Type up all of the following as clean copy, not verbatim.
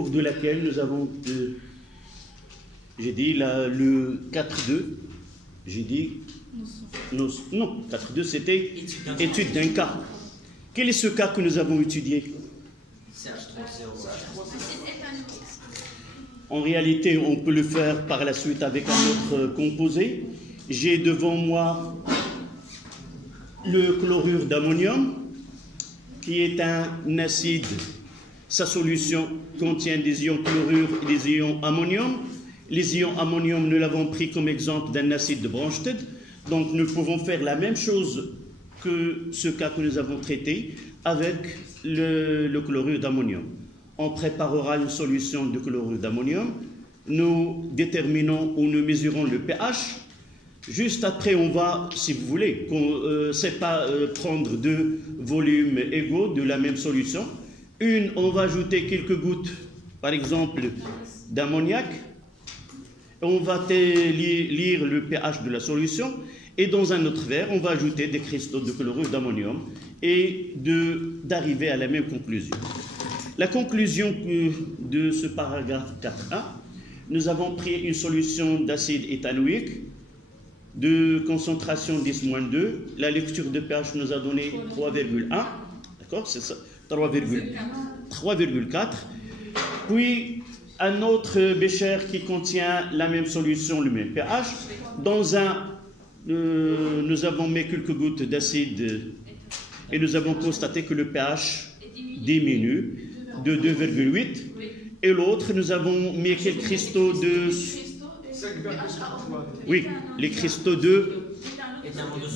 cours de laquelle nous avons, j'ai dit le 4.2, j'ai dit, non, 4.2 c'était étude d'un cas. Quel est ce cas que nous avons étudié? En réalité, on peut le faire par la suite avec un autre composé. J'ai devant moi le chlorure d'ammonium, qui est un acide. Sa solution contient des ions chlorure et des ions ammonium. Les ions ammonium, nous l'avons pris comme exemple d'un acide de Bronsted. Donc nous pouvons faire la même chose que ce cas que nous avons traité avec le chlorure d'ammonium. On préparera une solution de chlorure d'ammonium. Nous déterminons ou nous mesurons le pH. Juste après, on va, si vous voulez, prendre deux volumes égaux de la même solution. Une, on va ajouter quelques gouttes, par exemple, d'ammoniac. On va lire le pH de la solution. Et dans un autre verre, on va ajouter des cristaux de chlorure d'ammonium et d'arriver à la même conclusion. La conclusion de ce paragraphe 4a, nous avons pris une solution d'acide éthanoïque de concentration 10-2. La lecture de pH nous a donné 3,1. D'accord, c'est ça, 3,4. Puis un autre bécher qui contient la même solution, le même pH. Dans nous avons mis quelques gouttes d'acide et nous avons constaté que le pH diminue de 2,8. Et l'autre, nous avons mis quelques cristaux de... Oui, les cristaux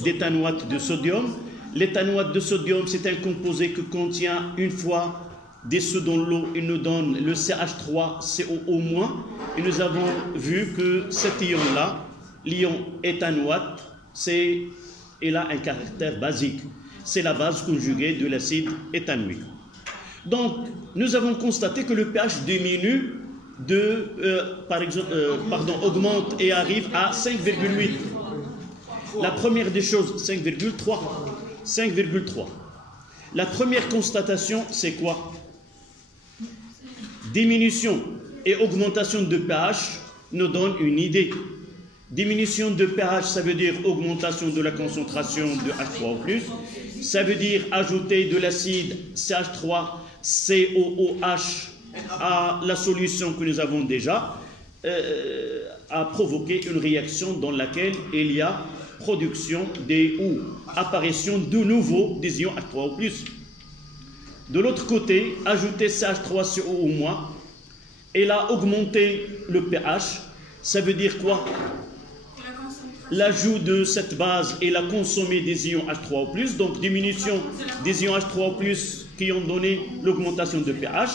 d'éthanoate de sodium. L'éthanoate de sodium, c'est un composé qui contient, une fois dissous dans l'eau, il nous donne le CH3COO-. Et nous avons vu que cet ion-là, l'ion éthanoate, il a un caractère basique. C'est la base conjuguée de l'acide éthanoïque. Donc, nous avons constaté que le pH diminue augmente et arrive à 5,8. La première des choses, 5,3. La première constatation, c'est quoi? Diminution et augmentation de pH nous donnent une idée. Diminution de pH, ça veut dire augmentation de la concentration de H3O+. Ça veut dire ajouter de l'acide CH3COOH à la solution que nous avons déjà, a provoqué une réaction dans laquelle il y a production ou apparition de nouveau des ions H3O+. De l'autre côté, ajouter CH3COO-, et là, augmenter le pH, ça veut dire quoi? L'ajout de cette base et la consommer des ions H3O+, donc diminution des ions H3O+, qui ont donné l'augmentation de pH.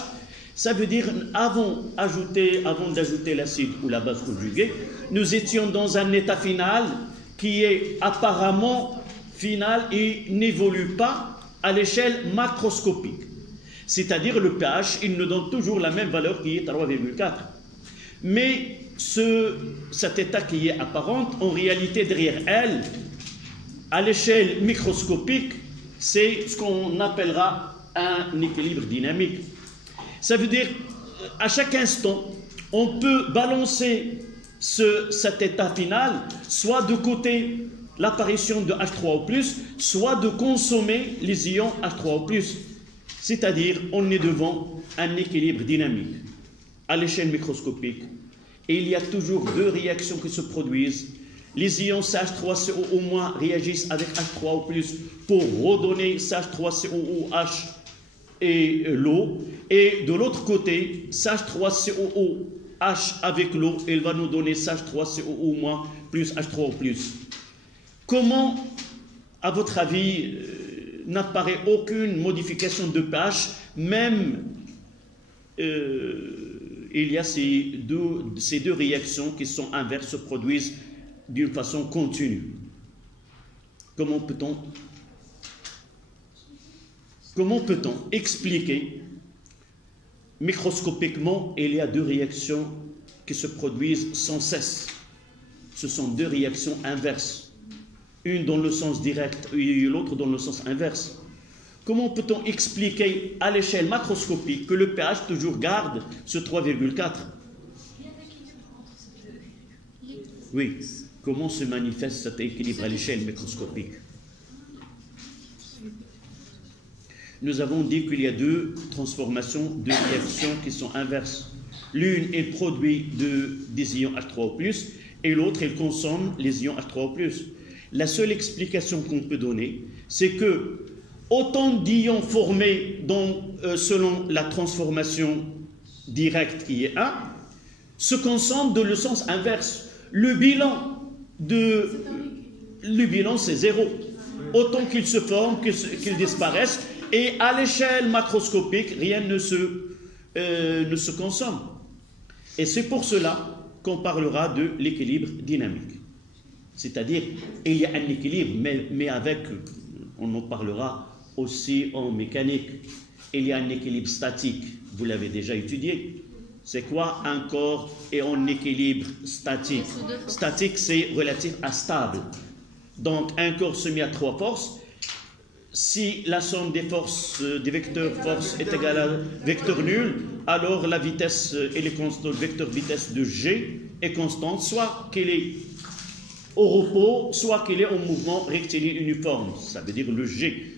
Ça veut dire, avant d'ajouter l'acide ou la base conjuguée, nous étions dans un état final qui est apparemment final et n'évolue pas à l'échelle macroscopique. C'est-à-dire le pH, il nous donne toujours la même valeur qui est 3,4. Mais cet état qui est apparent, en réalité, derrière elle, à l'échelle microscopique, c'est ce qu'on appellera un équilibre dynamique. Ça veut dire, à chaque instant, on peut balancer cet état final, soit de côté l'apparition de H3O+, soit de consommer les ions H3O+. C'est-à-dire, on est devant un équilibre dynamique à l'échelle microscopique. Et il y a toujours deux réactions qui se produisent. Les ions CH3COO- réagissent avec H3O+, pour redonner CH3COOH et l'eau. Et de l'autre côté, CH3COOH avec l'eau, il va nous donner CH3COO- plus H3O+. Comment, à votre avis, n'apparaît aucune modification de pH, même il y a ces deux réactions qui sont inverses, se produisent d'une façon continue. Comment peut-on expliquer microscopiquement il y a deux réactions qui se produisent sans cesse? Ce sont deux réactions inverses, une dans le sens direct et l'autre dans le sens inverse. comment peut-on expliquer à l'échelle macroscopique que le pH toujours garde ce 3,4? Oui, comment se manifeste cet équilibre à l'échelle microscopique? Nous avons dit qu'il y a deux transformations, deux réactions qui sont inverses. L'une, elle produit des ions H3O+, et l'autre, elle consomme les ions H3O+. La seule explication qu'on peut donner, c'est que autant d'ions formés selon la transformation directe qui est 1, se consomment dans le sens inverse. Le bilan, c'est 0. Autant qu'ils se forment, qu'ils disparaissent, et à l'échelle macroscopique, rien ne se consomme. Et c'est pour cela qu'on parlera de l'équilibre dynamique. C'est-à-dire, il y a un équilibre, mais avec, on en parlera aussi en mécanique, il y a un équilibre statique, vous l'avez déjà étudié. C'est quoi un corps et un équilibre statique? Statique, c'est relatif à stable. Donc, un corps se met à 3 forces. Si la somme des forces, des vecteurs force est égale à vecteur nul, alors la vitesse et les constantes, le vecteur vitesse de G est constante, soit qu'elle est au repos, soit qu'elle est en mouvement rectiligne uniforme, ça veut dire le G.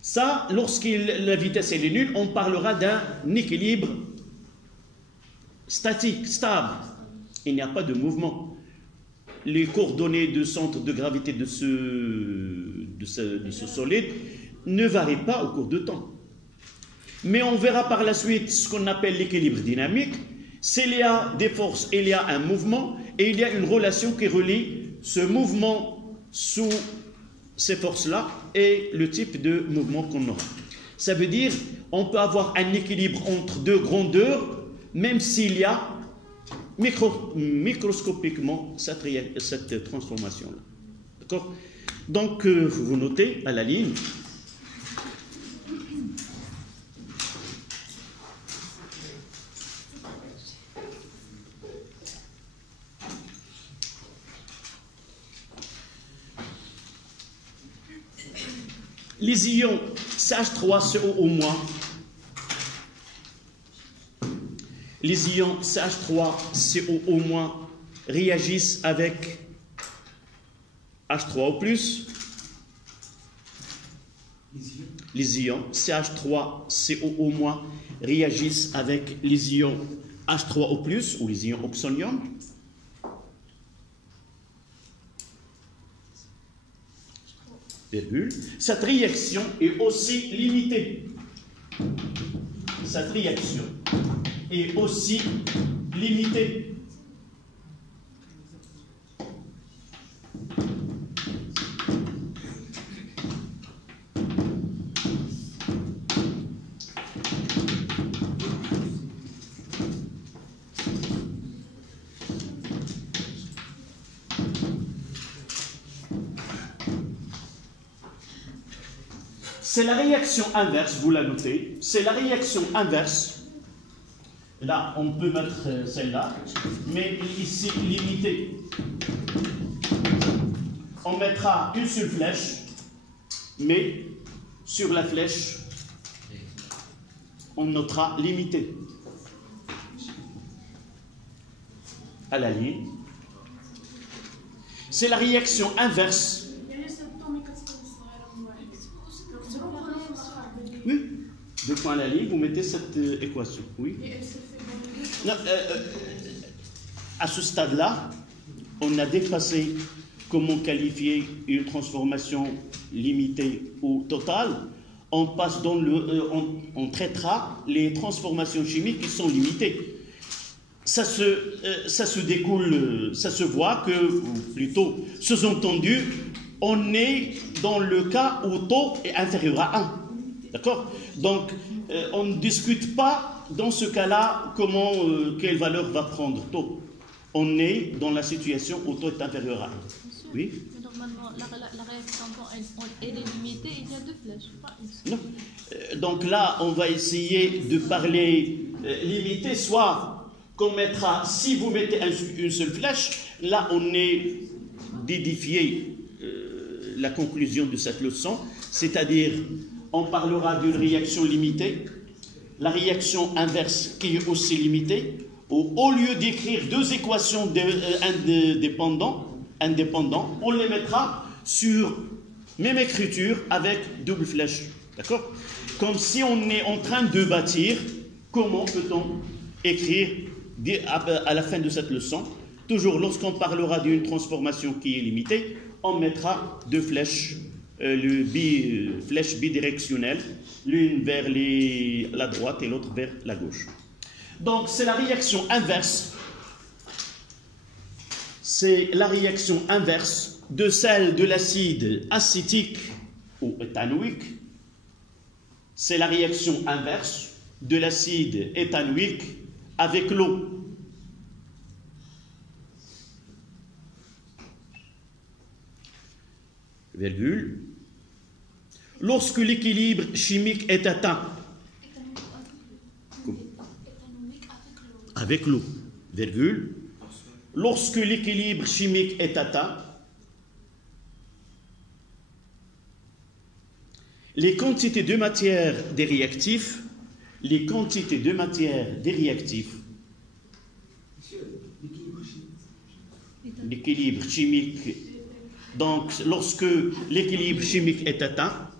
Ça, lorsque la vitesse est nulle, on parlera d'un équilibre statique, stable. Il n'y a pas de mouvement. Les coordonnées de centre de gravité de ce solide ne varient pas au cours de temps. Mais on verra par la suite ce qu'on appelle l'équilibre dynamique. S'il y a des forces, il y a un mouvement, et il y a une relation qui relie ce mouvement sous ces forces-là et le type de mouvement qu'on aura. Ça veut dire on peut avoir un équilibre entre deux grandeurs, même s'il y a microscopiquement cette transformation-là. D'accord? Donc, vous notez à la ligne. Les ions CH3COO-, les ions CH3COO- réagissent avec H3O+. Les ions CH3COO- réagissent avec les ions H3O+, ou les ions oxonium. Virgule. Cette réaction est aussi limitée. Cette réaction est aussi limitée. C'est la réaction inverse, vous la notez, c'est la réaction inverse. Là, on peut mettre celle-là, mais ici, limitée. On mettra une seule flèche, mais sur la flèche, on notera limité. À la ligne. C'est la réaction inverse. Oui, 2 points à la ligne, vous mettez cette équation. Oui. Non, à ce stade-là, on a dépassé comment qualifier une transformation limitée ou totale. On passe dans on traitera les transformations chimiques qui sont limitées. Ça se découle, ça se voit que, ou plutôt, sous-entendu, on est dans le cas où taux est inférieur à 1. D'accord? Donc, on ne discute pas dans ce cas-là quelle valeur va prendre taux. On est dans la situation où taux est inférieur à 1. Oui? Mais normalement, la réaction, elle est limitée, il y a 2 flèches, pas une seule. Non. Donc là, on va essayer de parler limité, soit qu'on mettra, si vous mettez une seule flèche, là on est d'édifier la conclusion de cette leçon, c'est-à-dire on parlera d'une réaction limitée, la réaction inverse qui est aussi limitée, où au lieu d'écrire deux équations indépendantes, on les mettra sur même écriture avec double flèche. D'accord? Comme si on est en train de bâtir, comment peut-on écrire à la fin de cette leçon? Toujours lorsqu'on parlera d'une transformation qui est limitée, on mettra deux flèches, flèches bidirectionnelles, l'une vers la droite et l'autre vers la gauche. Donc c'est la réaction inverse. C'est la réaction inverse de celle de l'acide acétique ou éthanoïque. C'est la réaction inverse de l'acide éthanoïque avec l'eau. Virgule. Lorsque l'équilibre chimique est atteint avec l'eau, virgule. Lorsque l'équilibre chimique est atteint, les quantités de matière des réactifs, l'équilibre chimique, donc lorsque l'équilibre chimique est atteint,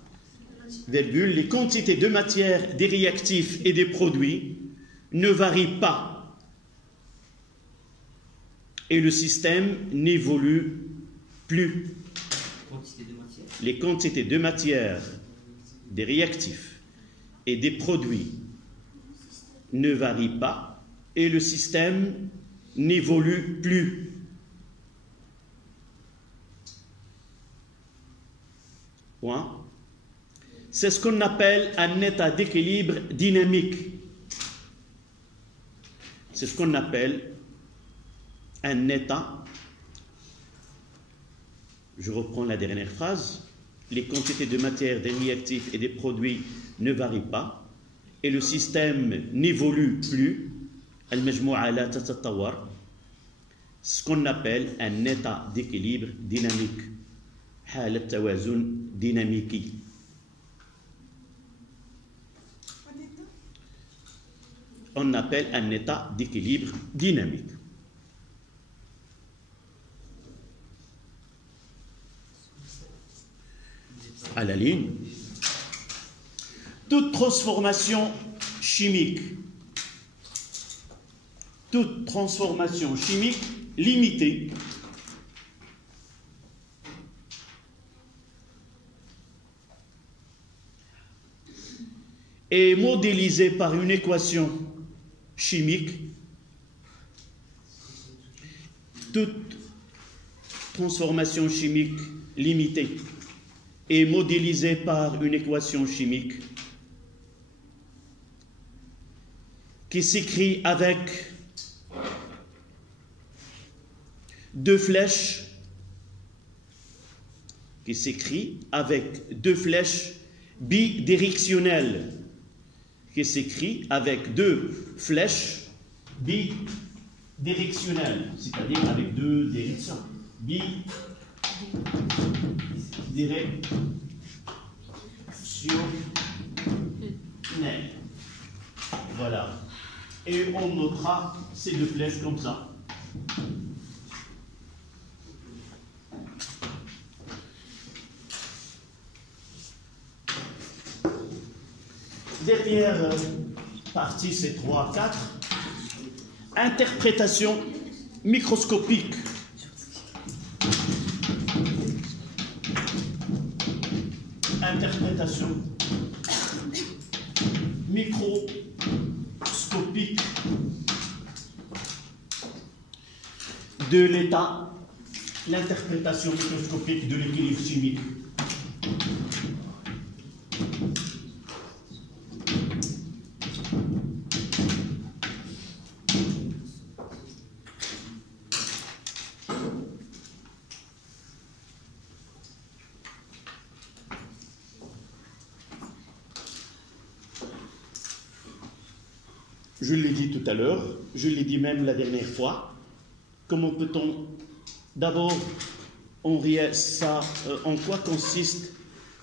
virgule, les quantités de matière des réactifs et des produits ne varient pas et le système n'évolue plus. Les quantités de matière des réactifs et des produits ne varient pas et le système n'évolue plus. Point. C'est ce qu'on appelle un état d'équilibre dynamique. C'est ce qu'on appelle un état, je reprends la dernière phrase, les quantités de matière des réactifs et des produits ne varient pas et le système n'évolue plus, ce qu'on appelle un état d'équilibre dynamique, dynamique. On appelle un état d'équilibre dynamique. À la ligne, toute transformation chimique limitée est modélisée par une équation chimique. Toute transformation chimique limitée est modélisée par une équation chimique qui s'écrit avec deux flèches, bidirectionnelles, c'est-à-dire avec deux directions, bidirectionnelles. Voilà. Et on notera ces deux flèches comme ça. Dernière partie, c'est 3, 4. Interprétation microscopique. Interprétation microscopique de l'état, l'interprétation microscopique de l'équilibre chimique. Je l'ai dit tout à l'heure, je l'ai dit même la dernière fois. Comment peut-on d'abord, en quoi consiste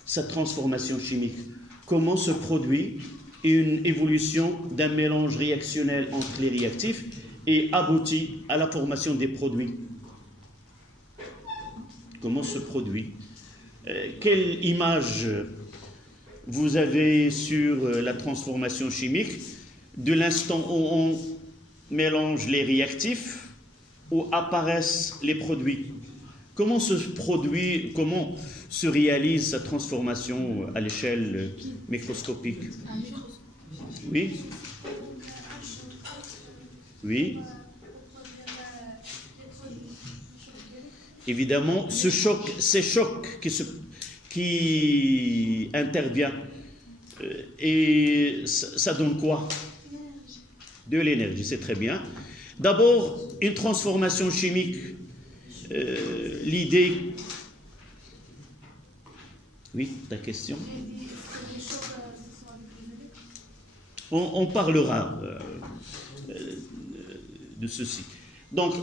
cette transformation chimique? comment se produit une évolution d'un mélange réactionnel entre les réactifs et aboutit à la formation des produits. Comment se produit? Quelle image vous avez sur la transformation chimique de l'instant où on mélange les réactifs, où apparaissent les produits? Comment se produit, comment se réalise sa transformation à l'échelle microscopique? Oui. Oui. Évidemment, ces chocs qui intervient, et ça donne quoi? De l'énergie, c'est très bien. D'abord, une transformation chimique, l'idée... Oui, ta question? On parlera de ceci. Donc,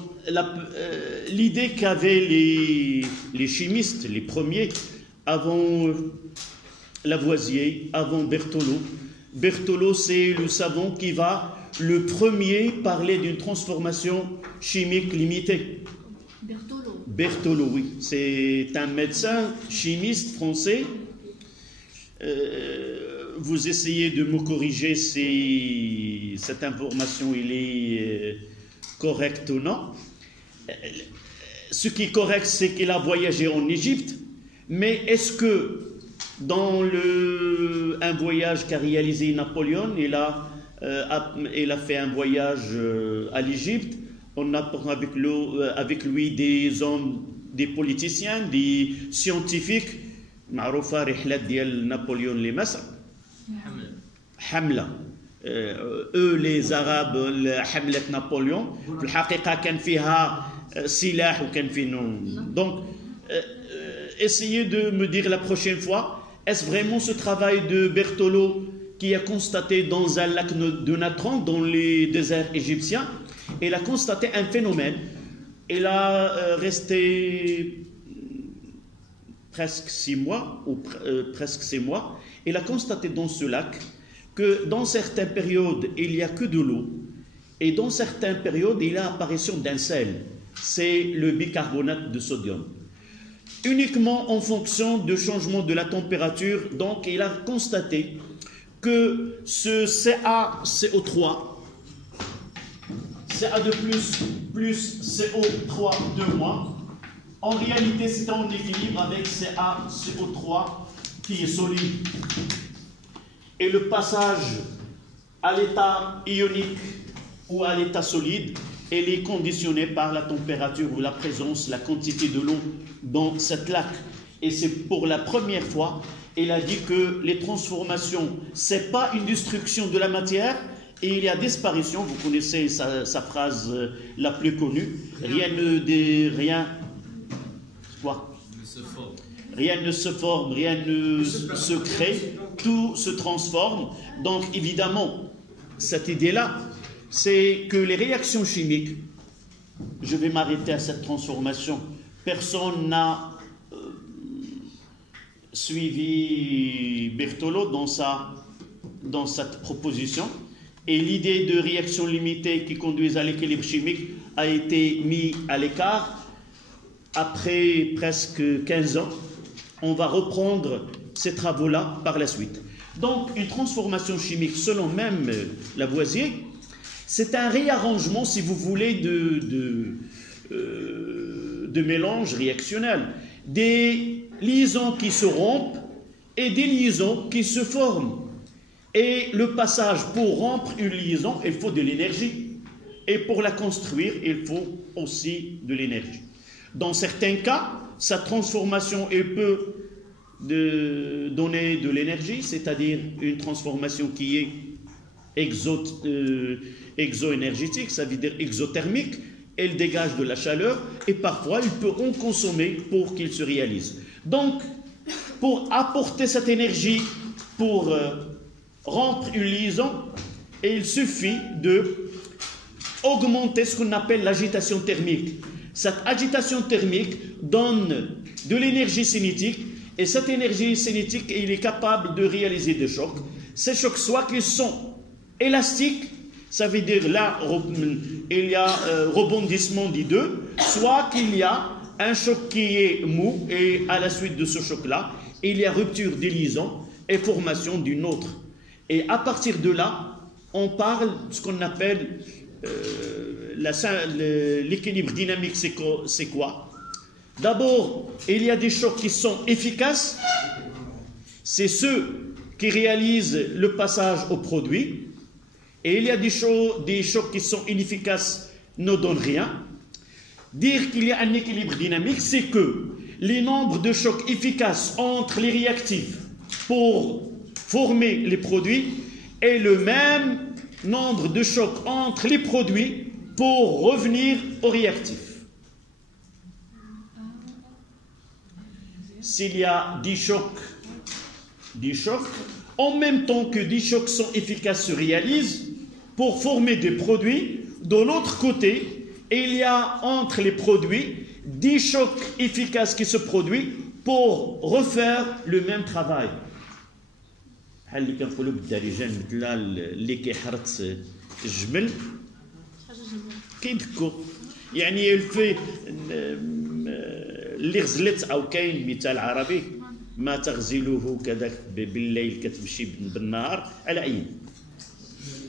l'idée qu'avaient les chimistes, les premiers, avant Lavoisier, avant Berthelot. Berthelot, c'est le savant qui va le premier parler d'une transformation chimique limitée. Berthelot, oui. C'est un médecin chimiste français. Vous essayez de me corriger si cette information il est correcte ou non. Ce qui est correct, c'est qu'il a voyagé en Égypte, mais est-ce que dans un voyage qu'a réalisé Napoléon, il a fait un voyage à l'Égypte, on apprend avec lui des hommes, des politiciens, des scientifiques, معروفة رحلة ديال نابليون لمصر حملة eux les Arabes حملة نابليون في الحقيقة كان فيها سلاح وكان فيه donc essayez de me dire la prochaine fois, est-ce vraiment ce travail de Berthelot qui a constaté dans un lac de Natron, dans les déserts égyptiens, il a constaté un phénomène. Il a resté presque 6 mois, il a constaté dans ce lac que dans certaines périodes, il n'y a que de l'eau, et dans certaines périodes, il y a l'apparition d'un sel, c'est le bicarbonate de sodium. Uniquement en fonction du changement de la température, donc il a constaté que ce CaCO3, Ca de plus CO3 de moins, en réalité c'est en équilibre avec CaCO3 qui est solide. Et le passage à l'état ionique ou à l'état solide, elle est conditionnée par la température ou la présence, la quantité de l'eau dans cette lac. Et c'est pour la première fois, il a dit que les transformations, ce n'est pas une destruction de la matière, et il y a disparition. Vous connaissez sa phrase la plus connue, rien ne se forme, rien ne se crée, tout se transforme. Donc évidemment, cette idée-là, c'est que les réactions chimiques, je vais m'arrêter à cette transformation, personne n'a suivi Berthelot dans cette proposition, et l'idée de réaction limitée qui conduisent à l'équilibre chimique a été mise à l'écart. Après presque 15 ans, on va reprendre ces travaux-là par la suite. Donc, une transformation chimique, selon même Lavoisier, c'est un réarrangement, si vous voulez, de mélange réactionnel. Des liaisons qui se rompent et des liaisons qui se forment. Et le passage, pour rompre une liaison, il faut de l'énergie. Et pour la construire, il faut aussi de l'énergie. Dans certains cas, sa transformation, elle peut donner de l'énergie, c'est-à-dire une transformation qui est exoénergétique, ça veut dire exothermique, elle dégage de la chaleur et parfois il peut en consommer pour qu'il se réalise. Donc, pour apporter cette énergie, pour rompre une liaison, il suffit de augmenter ce qu'on appelle l'agitation thermique. Cette agitation thermique donne de l'énergie cinétique Et cette énergie cinétique, il est capable de réaliser des chocs. Ces chocs, soit qu'ils sont élastiques, ça veut dire là, il y a rebondissement des deux, soit qu'il y a un choc qui est mou, et à la suite de ce choc-là, il y a rupture des liaisons et formation d'une autre. Et à partir de là, on parle de ce qu'on appelle l'équilibre dynamique. C'est quoi? D'abord, il y a des chocs qui sont efficaces, c'est ceux qui réalisent le passage au produit, et il y a des chocs qui sont inefficaces, ne donnent rien. Dire qu'il y a un équilibre dynamique, c'est que les nombres de chocs efficaces entre les réactifs pour former les produits est le même nombre de chocs entre les produits pour revenir aux réactifs. S'il y a 10 chocs, en même temps que 10 chocs sont efficaces se réalisent pour former des produits, de l'autre côté, il y a entre les produits 10 chocs efficaces qui se produisent pour refaire le même travail. اللي كنقولوا بالدارجه مثل اللي كيحرط الجمل كيدكو يعني الفي اللي غزلت او كاين مثال عربي ما تغزلوه كذاك بالليل كتمشي بالنهار على عين.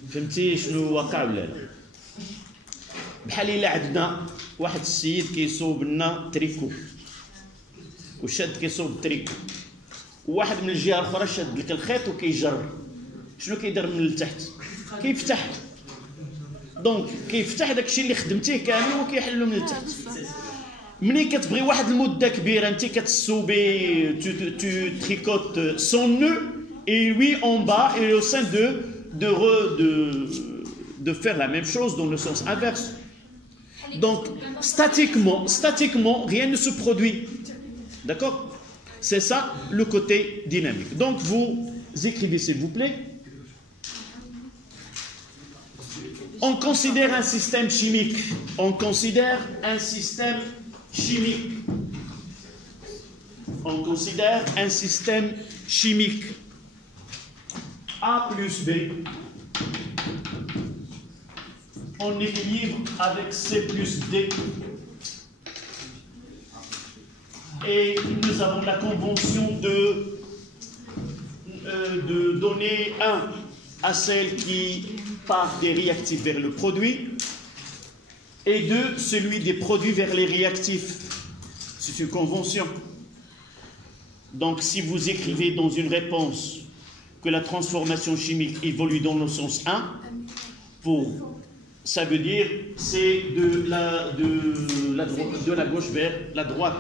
فهمتي شنو واقع ولا لا؟ بحال الا عندنا واحد السيد كيصوب لنا تريكو وشاد كيصوب تريكو، وواحد من الجهه الاخرى شاد لك الخيط وكيجر، شنو كيدير من التحت؟ كيفتح. دونك كيفتح داكشي اللي خدمتيه كامل وكيحلو من التحت. ملي كتبغي واحد المده كبيره انت كتصوبي tu tricotes son nœud et lui en bas et au sein de faire la même chose dans le sens inverse. Donc statiquement rien ne se produit. D'accord? C'est ça le côté dynamique. Donc vous écrivez s'il vous plaît. On considère un système chimique. On considère un système chimique. On considère un système chimique. A plus B en équilibre avec C plus D. Et nous avons la convention de donner 1 à celle qui part des réactifs vers le produit et 2 celui des produits vers les réactifs. C'est une convention. Donc si vous écrivez dans une réponse que la transformation chimique évolue dans le sens 1, ça veut dire c'est de la gauche vers la droite.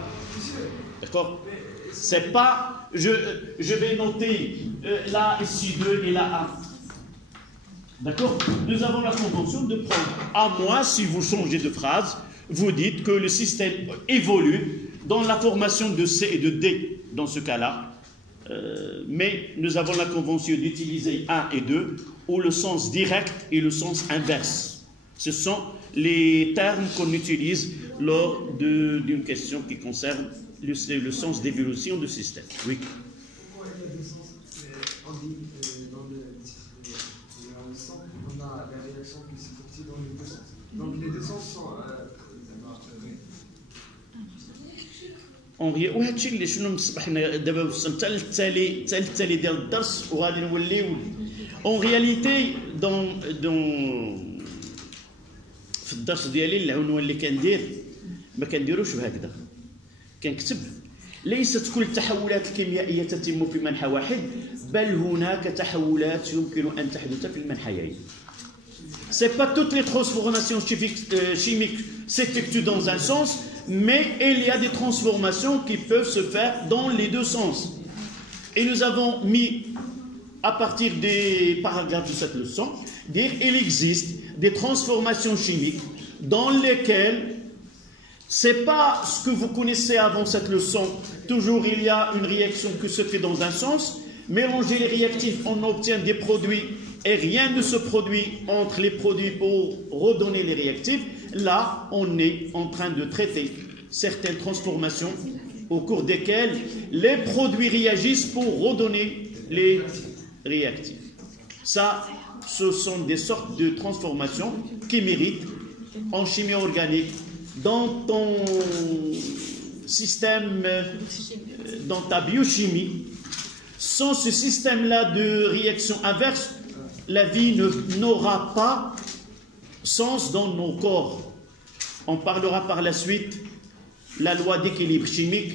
D'accord? C'est pas, je vais noter là, ici 2 et là 1. D'accord? Nous avons la convention de prendre à moi, si vous changez de phrase, vous dites que le système évolue dans la formation de C et de D, dans ce cas-là. Mais nous avons la convention d'utiliser 1 et 2, ou le sens direct et le sens inverse. Ce sont les termes qu'on utilise lors d'une question qui concerne le sens d'évolution du système. Oui. On dit dans le sang, on a la réaction qui se poursuit dans les deux sens. Donc les deux sens sont. وهادشي اللي شنو مصبحنا دابا وصلنا حتى التالي ديال الدرس وغادي نوليو اون رياليتي في الدرس ديالي العنوان اللي كندير ما كنديروش بهكذا، كنكتب ليست كل التحولات الكيميائيه تتم في منحى واحد، بل هناك تحولات يمكن ان تحدث في المنحيين. C'est pas toutes les transformations chimiques s'effectuent dans un sens, mais il y a des transformations qui peuvent se faire dans les deux sens. Et nous avons mis, à partir des paragraphes de cette leçon, dire qu'il existe des transformations chimiques dans lesquelles c'est pas ce que vous connaissez avant cette leçon. Toujours il y a une réaction qui se fait dans un sens. Mélanger les réactifs, on obtient des produits et rien ne se produit entre les produits pour redonner les réactifs. Là, on est en train de traiter certaines transformations au cours desquels les produits réagissent pour redonner les réactifs. Ça, ce sont des sortes de transformations qui méritent en chimie organique dans ton système, dans ta biochimie. Sans ce système-là de réaction inverse, la vie n'aura pas sens dans nos corps. On parlera par la suite la loi d'équilibre chimique,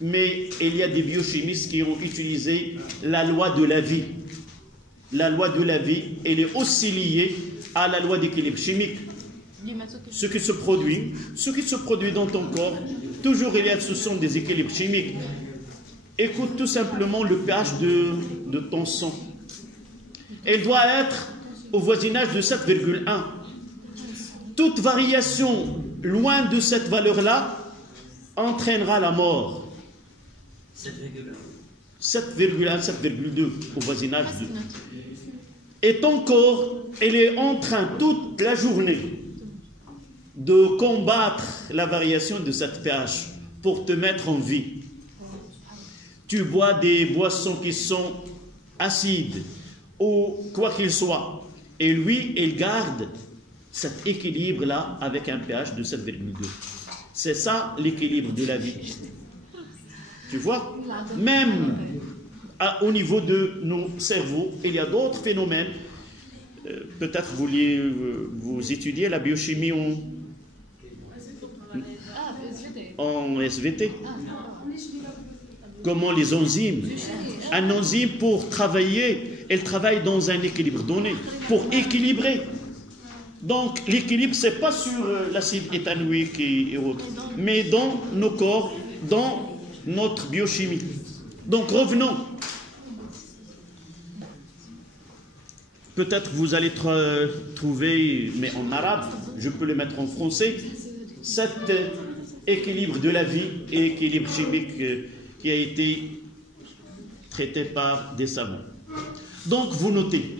mais il y a des biochimistes qui ont utilisé la loi de la vie. La loi de la vie, elle est aussi liée à la loi d'équilibre chimique. Ce qui se produit dans ton corps, toujours ce sont des équilibres chimiques. Écoute tout simplement le pH de ton sang. Elle doit être au voisinage de 7,1. Toute variation loin de cette valeur-là entraînera la mort. 7,1, 7,2 au voisinage de. Et ton corps, il est en train toute la journée de combattre la variation de cette pH pour te mettre en vie. Tu bois des boissons qui sont acides ou quoi qu'il soit. Et lui, il garde cet équilibre-là avec un pH de 7,2. C'est ça l'équilibre de la vie. Tu vois? Même au niveau de nos cerveaux, il y a d'autres phénomènes. Peut-être vous étudiez la biochimie en SVT. Comment les enzymes. Un enzyme pour travailler, elle travaille dans un équilibre donné, pour équilibrer. Donc l'équilibre, ce n'est pas sur l'acide éthanoïque et autres, mais dans nos corps, dans notre biochimie. Donc revenons. Peut-être vous allez trouver, mais en arabe, je peux le mettre en français, cet équilibre de la vie et équilibre chimique qui a été traité par des savants. Donc vous notez,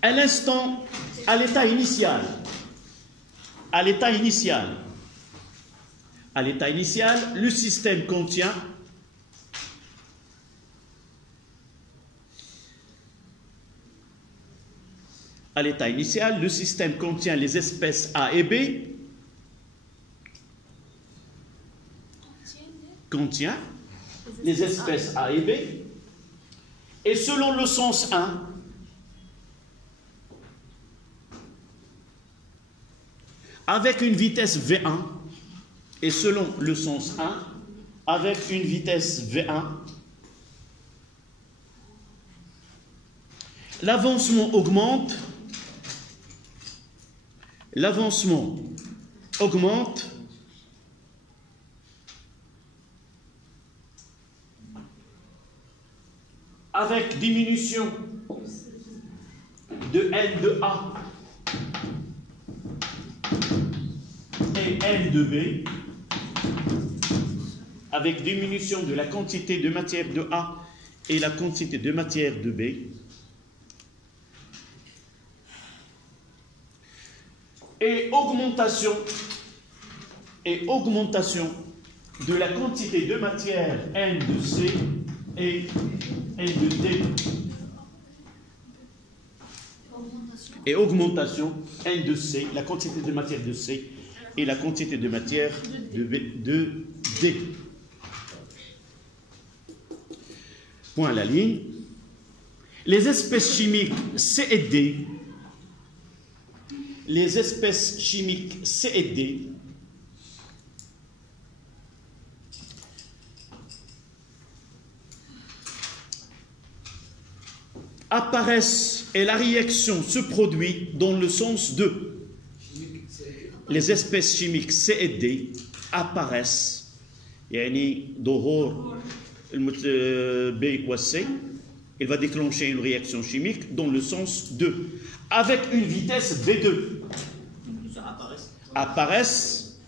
à l'instant, à l'état initial, le système contient les espèces A et B, contient les espèces A et B, et selon le sens 1, avec une vitesse V1, et selon le sens 1, avec une vitesse V1, l'avancement augmente avec diminution de N de A et N de B, avec diminution de la quantité de matière de A et la quantité de matière de B, et augmentation de la quantité de matière N de C et N de D. Et augmentation N de C, la quantité de matière de C et la quantité de matière de D. Point à la ligne. Les espèces chimiques C et D, apparaissent et la réaction se produit dans le sens de. Les espèces chimiques C et D apparaissent, يعني ظهور B ou C, il va déclencher une réaction chimique dans le sens de, avec une vitesse V2. Apparaissent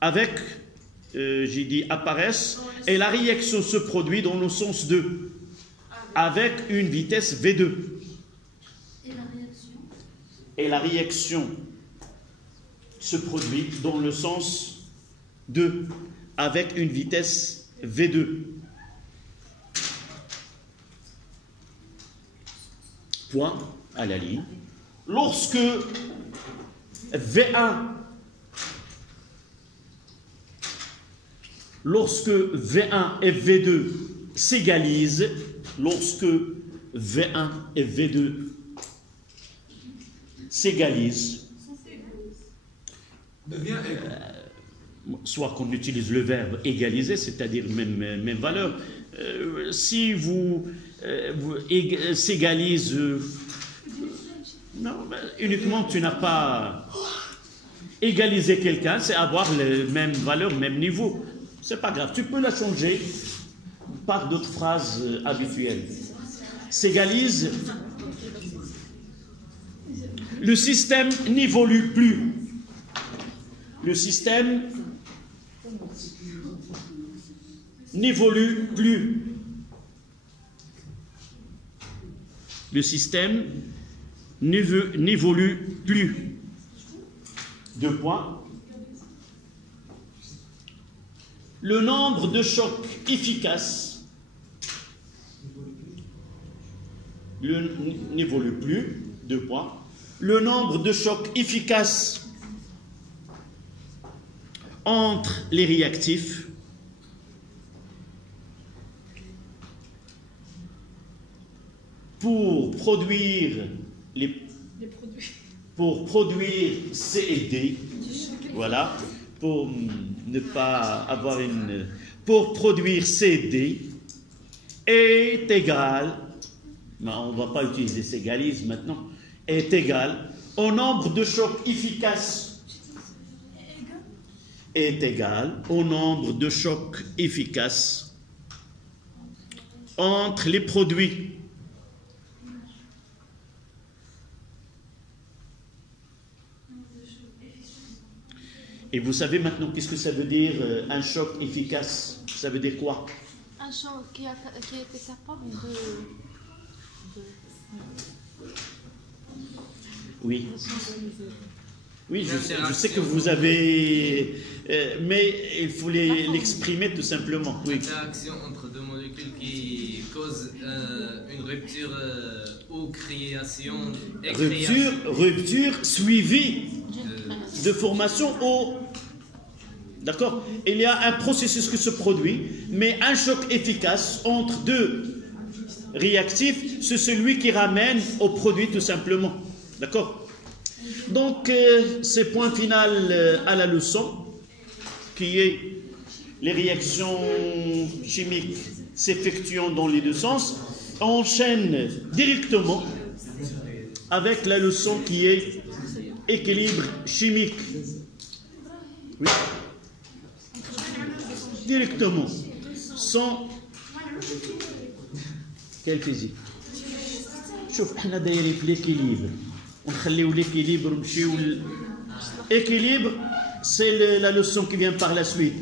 avec, j'ai dit apparaissent, et la réaction se produit dans le sens de, avec une vitesse V2. Et la réaction se produit dans le sens 2 avec une vitesse V2. Point à la ligne. Lorsque V1 et V2 s'égalisent, lorsque V1 et V2 s'égalisent, soit qu'on utilise le verbe égaliser, c'est-à-dire même valeur. Si vous s'égalise, non, uniquement tu n'as pas égalisé quelqu'un, c'est avoir les mêmes valeurs, même niveau. C'est pas grave, tu peux la changer par d'autres phrases habituelles. S'égalise, le système n'évolue plus. Le système n'évolue plus. Le système n'évolue plus. 2 points. Le nombre de chocs efficaces n'évolue plus. 2 points. Le nombre de chocs efficaces entre les réactifs pour produire C et D, voilà, pour ne pas avoir une... Pour produire C et D est égal, on ne va pas utiliser s'égalise maintenant, est égal au nombre de chocs efficaces, est égal au nombre de chocs efficaces entre les produits. Et vous savez maintenant qu'est-ce que ça veut dire un choc efficace? Ça veut dire quoi? Un choc qui était capable de... Oui. Oui, je sais que vous avez... mais il faut l'exprimer tout simplement. Oui. L'interaction entre deux molécules qui cause une rupture ou création... Rupture suivie de formation au... D'accord? Il y a un processus qui se produit, mais un choc efficace entre deux réactifs, c'est celui qui ramène au produit tout simplement. D'accord? Donc, c'est point final à la leçon, qui est les réactions chimiques s'effectuant dans les deux sens. On enchaîne directement avec la leçon qui est équilibre chimique. Oui. Directement, sans quelle physique. شوف احنا دايرين في l'équilibre. ونخليو l'équilibre ونمشيو équilibre, c'est la leçon qui vient par la suite.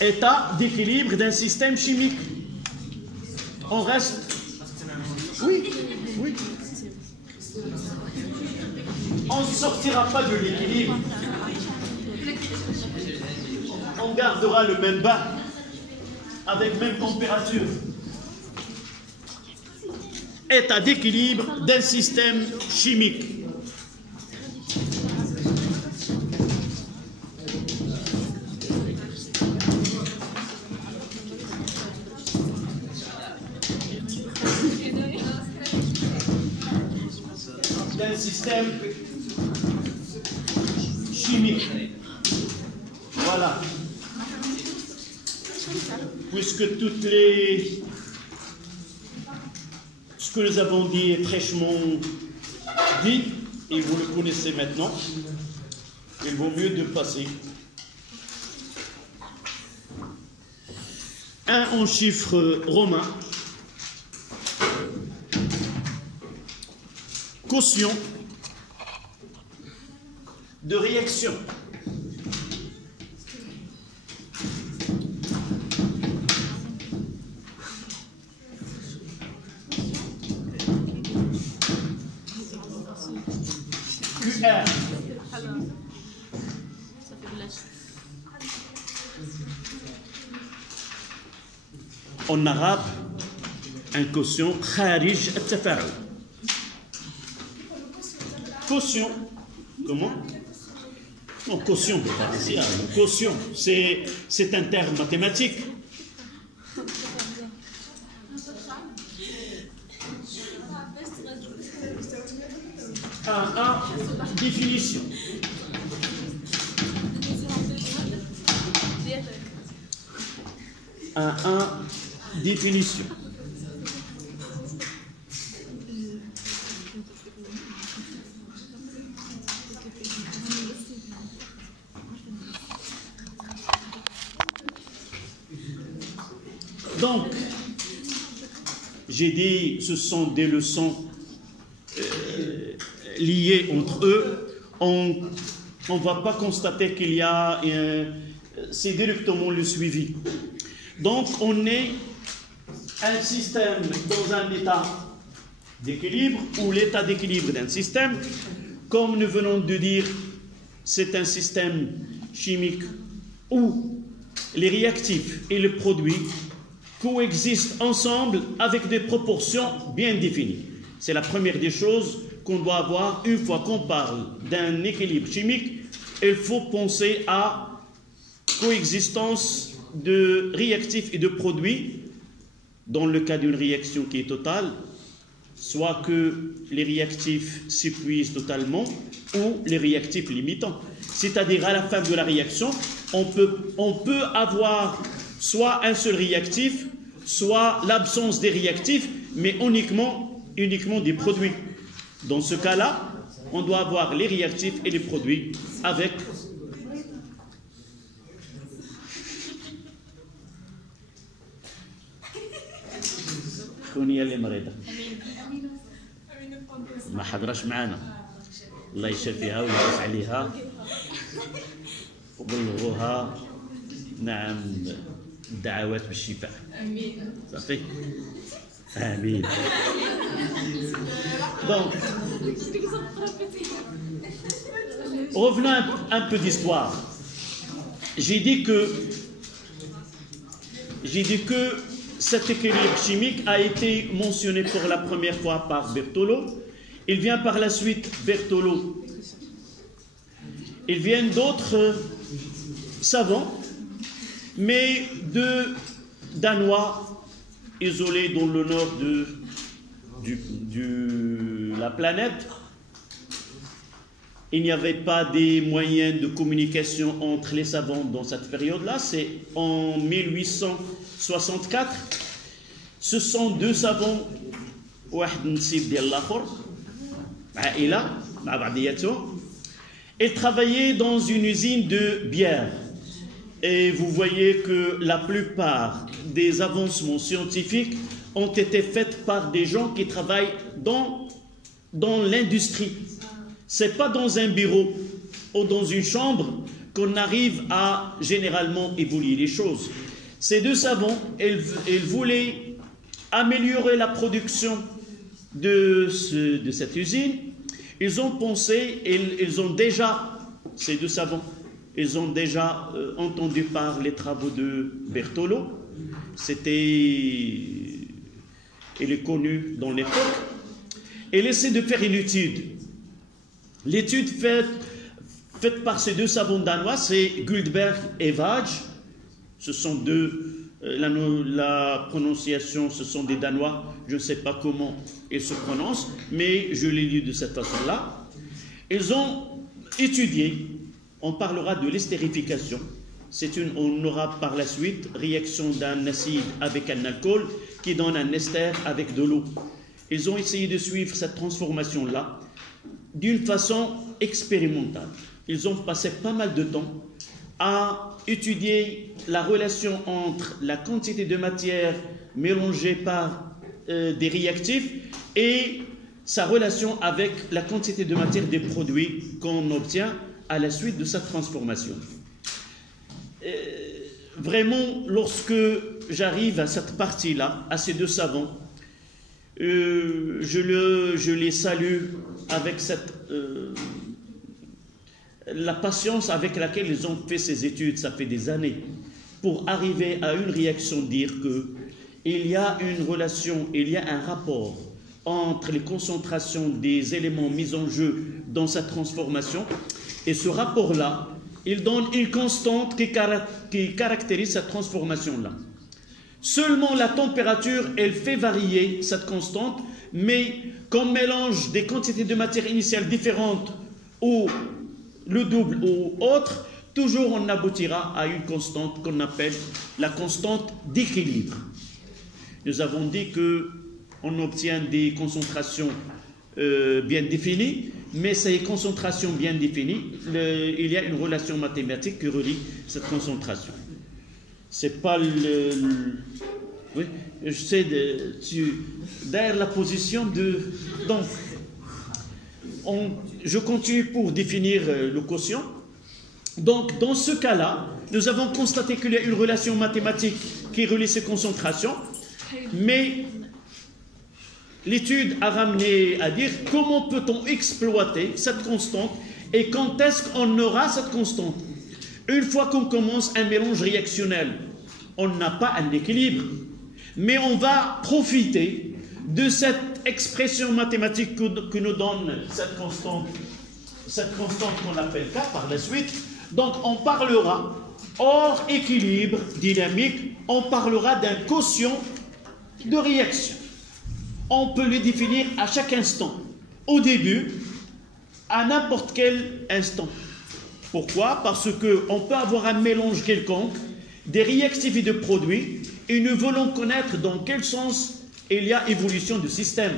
État d'équilibre d'un système chimique. On reste. Oui, oui. On ne sortira pas de l'équilibre. On gardera le même bain avec même température. État d'équilibre d'un système chimique. D'un système chimique. Voilà. Puisque ce que nous avons dit est fraîchement dit, et vous le connaissez maintenant, il vaut mieux de passer. 1 en chiffres romains, quotient de réaction. En arabe, un quotient kharij al-tafa'ul. Quotient. Comment? Non, quotient, quotient, c'est un terme mathématique. Définition. Définition. Donc, j'ai dit, ce sont des leçons liées entre eux. On ne va pas constater qu'il y a... c'est directement le suivi. Donc, on est un système dans un état d'équilibre, ou l'état d'équilibre d'un système, comme nous venons de dire, c'est un système chimique où les réactifs et les produits coexistent ensemble avec des proportions bien définies. C'est la première des choses qu'on doit avoir. Une fois qu'on parle d'un équilibre chimique, il faut penser à coexistence de réactifs et de produits. Dans le cas d'une réaction qui est totale, soit que les réactifs s'épuisent totalement ou les réactifs limitants. C'est-à-dire à la fin de la réaction, on peut avoir soit un seul réactif, soit l'absence des réactifs, mais uniquement des produits. Dans ce cas-là, on doit avoir les réactifs et les produits avec كوني اللي مريضة ما حضرش معانا الله يشفيها ويعيش عليها وبلغوها نعم دعوات بالشفاء صافي آمين. Donc, revenons un peu d'histoire. J'ai dit que cet équilibre chimique a été mentionné pour la première fois par Berthelot. Il vient par la suite Berthelot. Il vient d'autres savants, mais deux Danois isolés dans le nord de la planète. Il n'y avait pas des moyens de communication entre les savants dans cette période-là. C'est en 1864. Ce sont deux savants, ils travaillaient dans une usine de bière. Et vous voyez que la plupart des avancements scientifiques ont été faits par des gens qui travaillent dans l'industrie. Ce n'est pas dans un bureau ou dans une chambre qu'on arrive à généralement évoluer les choses. Ces deux savants, ils voulaient améliorer la production de cette usine. Ils ont pensé, ces deux savants, ils ont déjà entendu par les travaux de Berthelot. Il est connu dans l'époque. Il essaie de faire une étude. L'étude faite par ces deux savants danois, c'est Guldberg et Vage. Ce sont deux, la prononciation, ce sont des Danois. Je ne sais pas comment ils se prononcent, mais je l'ai lu de cette façon-là. Ils ont étudié, on parlera de l'estérification. On aura par la suite réaction d'un acide avec un alcool qui donne un ester avec de l'eau. Ils ont essayé de suivre cette transformation-là d'une façon expérimentale. Ils ont passé pas mal de temps à étudier la relation entre la quantité de matière mélangée par des réactifs et sa relation avec la quantité de matière des produits qu'on obtient à la suite de cette transformation. Vraiment, lorsque j'arrive à cette partie-là, à ces deux savants, je les salue avec la patience avec laquelle ils ont fait ces études. Ça fait des années. pour arriver à une réaction, dire qu'il y a une relation, il y a un rapport entre les concentrations des éléments mis en jeu dans sa transformation, et ce rapport-là, il donne une constante qui caractérise cette transformation-là. Seulement la température, elle fait varier cette constante, mais comme mélange des quantités de matière initiale différentes ou le double ou autre, toujours on aboutira à une constante qu'on appelle la constante d'équilibre. Nous avons dit qu'on obtient des concentrations bien définies, mais ces concentrations bien définies, il y a une relation mathématique qui relie cette concentration. C'est pas oui, je sais, derrière la position de... Donc, je continue pour définir le quotient. Donc, dans ce cas-là, nous avons constaté qu'il y a une relation mathématique qui relie ces concentrations, mais l'étude a ramené à dire comment peut-on exploiter cette constante et quand est-ce qu'on aura cette constante. Une fois qu'on commence un mélange réactionnel, on n'a pas un équilibre, mais on va profiter de cette expression mathématique que nous donne cette constante qu'on appelle K par la suite. Donc on parlera, hors équilibre dynamique, on parlera d'un quotient de réaction. On peut le définir à chaque instant, au début, à n'importe quel instant. Pourquoi? Parce qu'on peut avoir un mélange quelconque, des réactifs et de produits, et nous voulons connaître dans quel sens il y a évolution du système.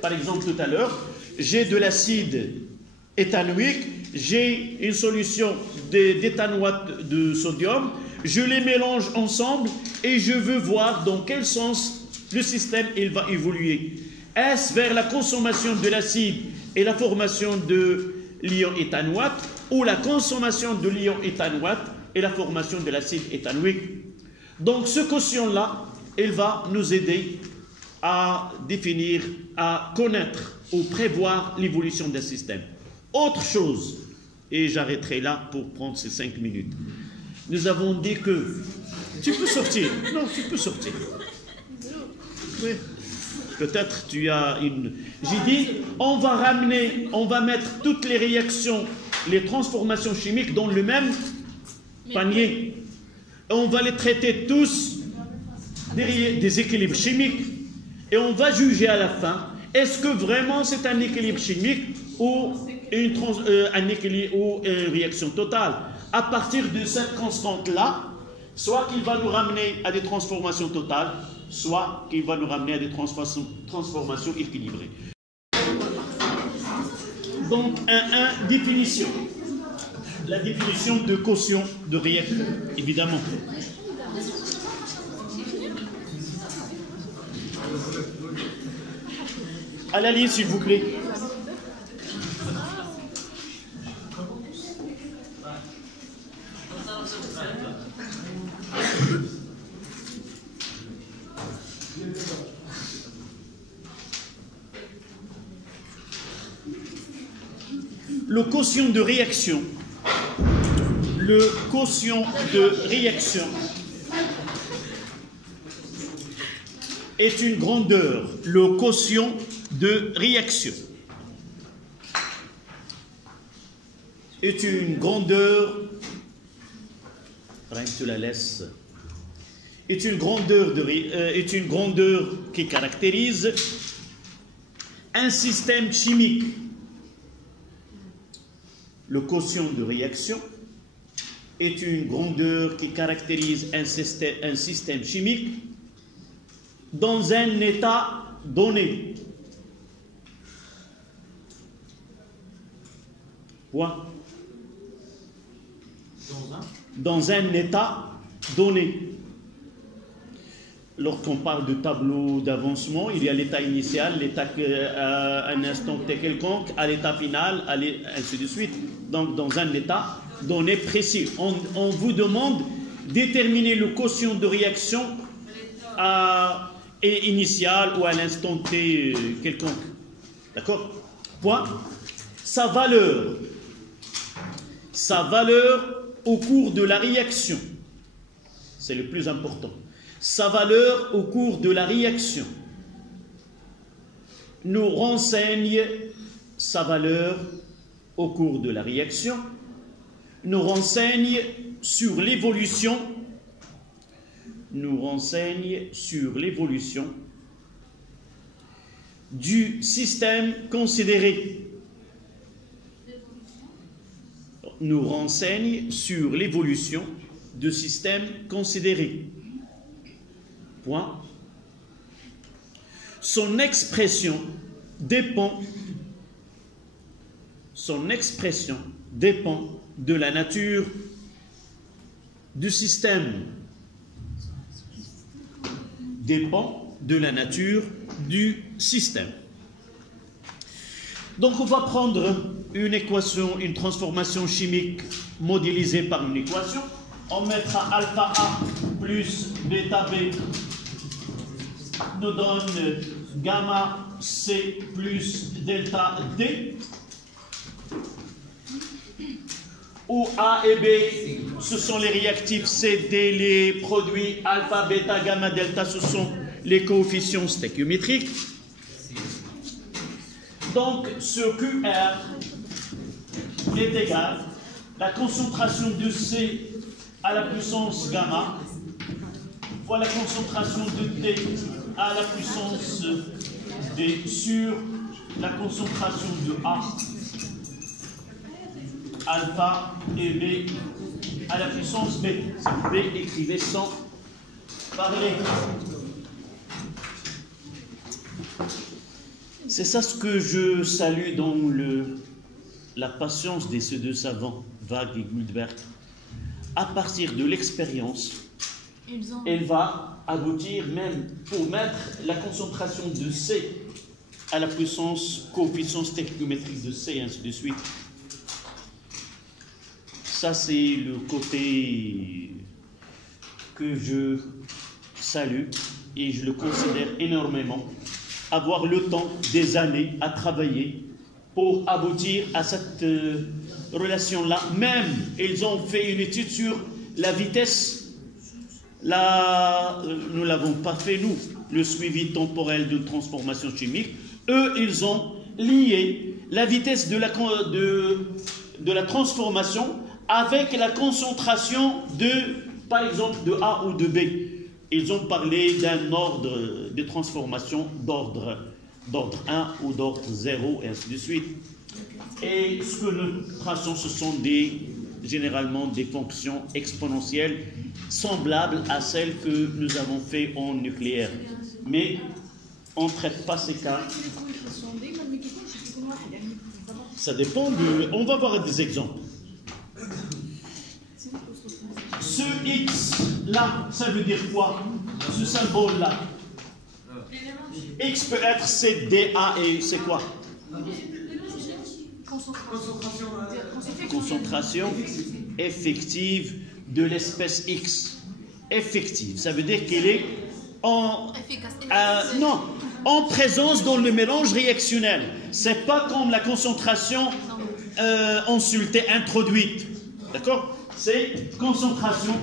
Par exemple, tout à l'heure, j'ai de l'acide éthanoïque, j'ai une solution d'éthanoate de sodium, je les mélange ensemble et je veux voir dans quel sens le système il va évoluer. Est-ce vers la consommation de l'acide et la formation de l'ion éthanoate ou la consommation de l'ion éthanoate et la formation de l'acide éthanoïque? Donc ce quotient-là, il va nous aider à définir, à connaître ou prévoir l'évolution d'un système. Autre chose, et j'arrêterai là pour prendre ces 5 minutes. Nous avons dit que... Tu peux sortir. Non, tu peux sortir. Oui. Peut-être tu as une... J'ai dit, on va ramener, on va mettre toutes les réactions, les transformations chimiques dans le même panier. On va les traiter tous des équilibres chimiques. Et on va juger à la fin, est-ce que vraiment c'est un équilibre chimique ou une réaction totale? À partir de cette constante-là, soit qu'il va nous ramener à des transformations totales, soit qu'il va nous ramener à des transformations équilibrées. Donc, définition. La définition de quotient de réaction, évidemment. À la ligne, s'il vous plaît. Le quotient de réaction. Le quotient de réaction est une grandeur. Le quotient de réaction est une grandeur, rien que tu la laisses, est une grandeur qui caractérise un système chimique. Le quotient de réaction est une grandeur qui caractérise un système chimique dans un état donné. Point. Dans un état donné. Lorsqu'on parle de tableau d'avancement, il y a l'état initial, l'état à un instant T quelconque, à l'état final, ainsi de suite. Donc, dans un état donné précis. On vous demande de déterminer le quotient de réaction initial ou à l'instant T quelconque. D'accord? Point. Sa valeur au cours de la réaction. c'est le plus important. Sa valeur au cours de la réaction nous renseigne sa valeur au cours de la réaction, nous renseigne sur l'évolution, du système considéré. Nous renseigne sur l'évolution du système considéré. Point. Son expression dépend de la nature du système. Dépend de la nature du système. Donc on va prendre une équation, une transformation chimique modélisée par une équation. On mettra alpha A plus bêta B nous donne gamma C plus delta D, où A et B, ce sont les réactifs C, D, les produits alpha, bêta, gamma, delta, ce sont les coefficients stéchiométriques. Donc, ce QR est égal à la concentration de C à la puissance gamma fois la concentration de D à la puissance D sur la concentration de A, alpha et B à la puissance B. C'est B, écrivez sans parler. C'est ça ce que je salue dans la patience de ces deux savants, Waage et Guldberg. À partir de l'expérience, elle va aboutir même pour mettre la concentration de C à la puissance coefficient stéchiométrique de C, et ainsi de suite. Ça, c'est le côté que je salue et je le considère énormément. Avoir le temps des années à travailler pour aboutir à cette relation-là. Même, ils ont fait une étude sur la vitesse. Là, nous ne l'avons pas fait, nous, le suivi temporel de transformation chimique. Eux, ils ont lié la vitesse de la transformation avec la concentration par exemple, de A ou de B. Ils ont parlé d'un ordre de transformation d'ordre 1 ou d'ordre 0, et ainsi de suite. Et ce que nous traçons, ce sont généralement des fonctions exponentielles semblables à celles que nous avons fait en nucléaire. Mais on ne traite pas ces cas. Ça dépend de... On va voir des exemples. Ce X là, ça veut dire quoi? Ce symbole là. X peut être CDA et c'est quoi? Concentration effective de l'espèce X. Effective, ça veut dire qu'elle est en présence dans le mélange réactionnel. C'est pas comme la concentration insultée introduite. D'accord? C'est concentration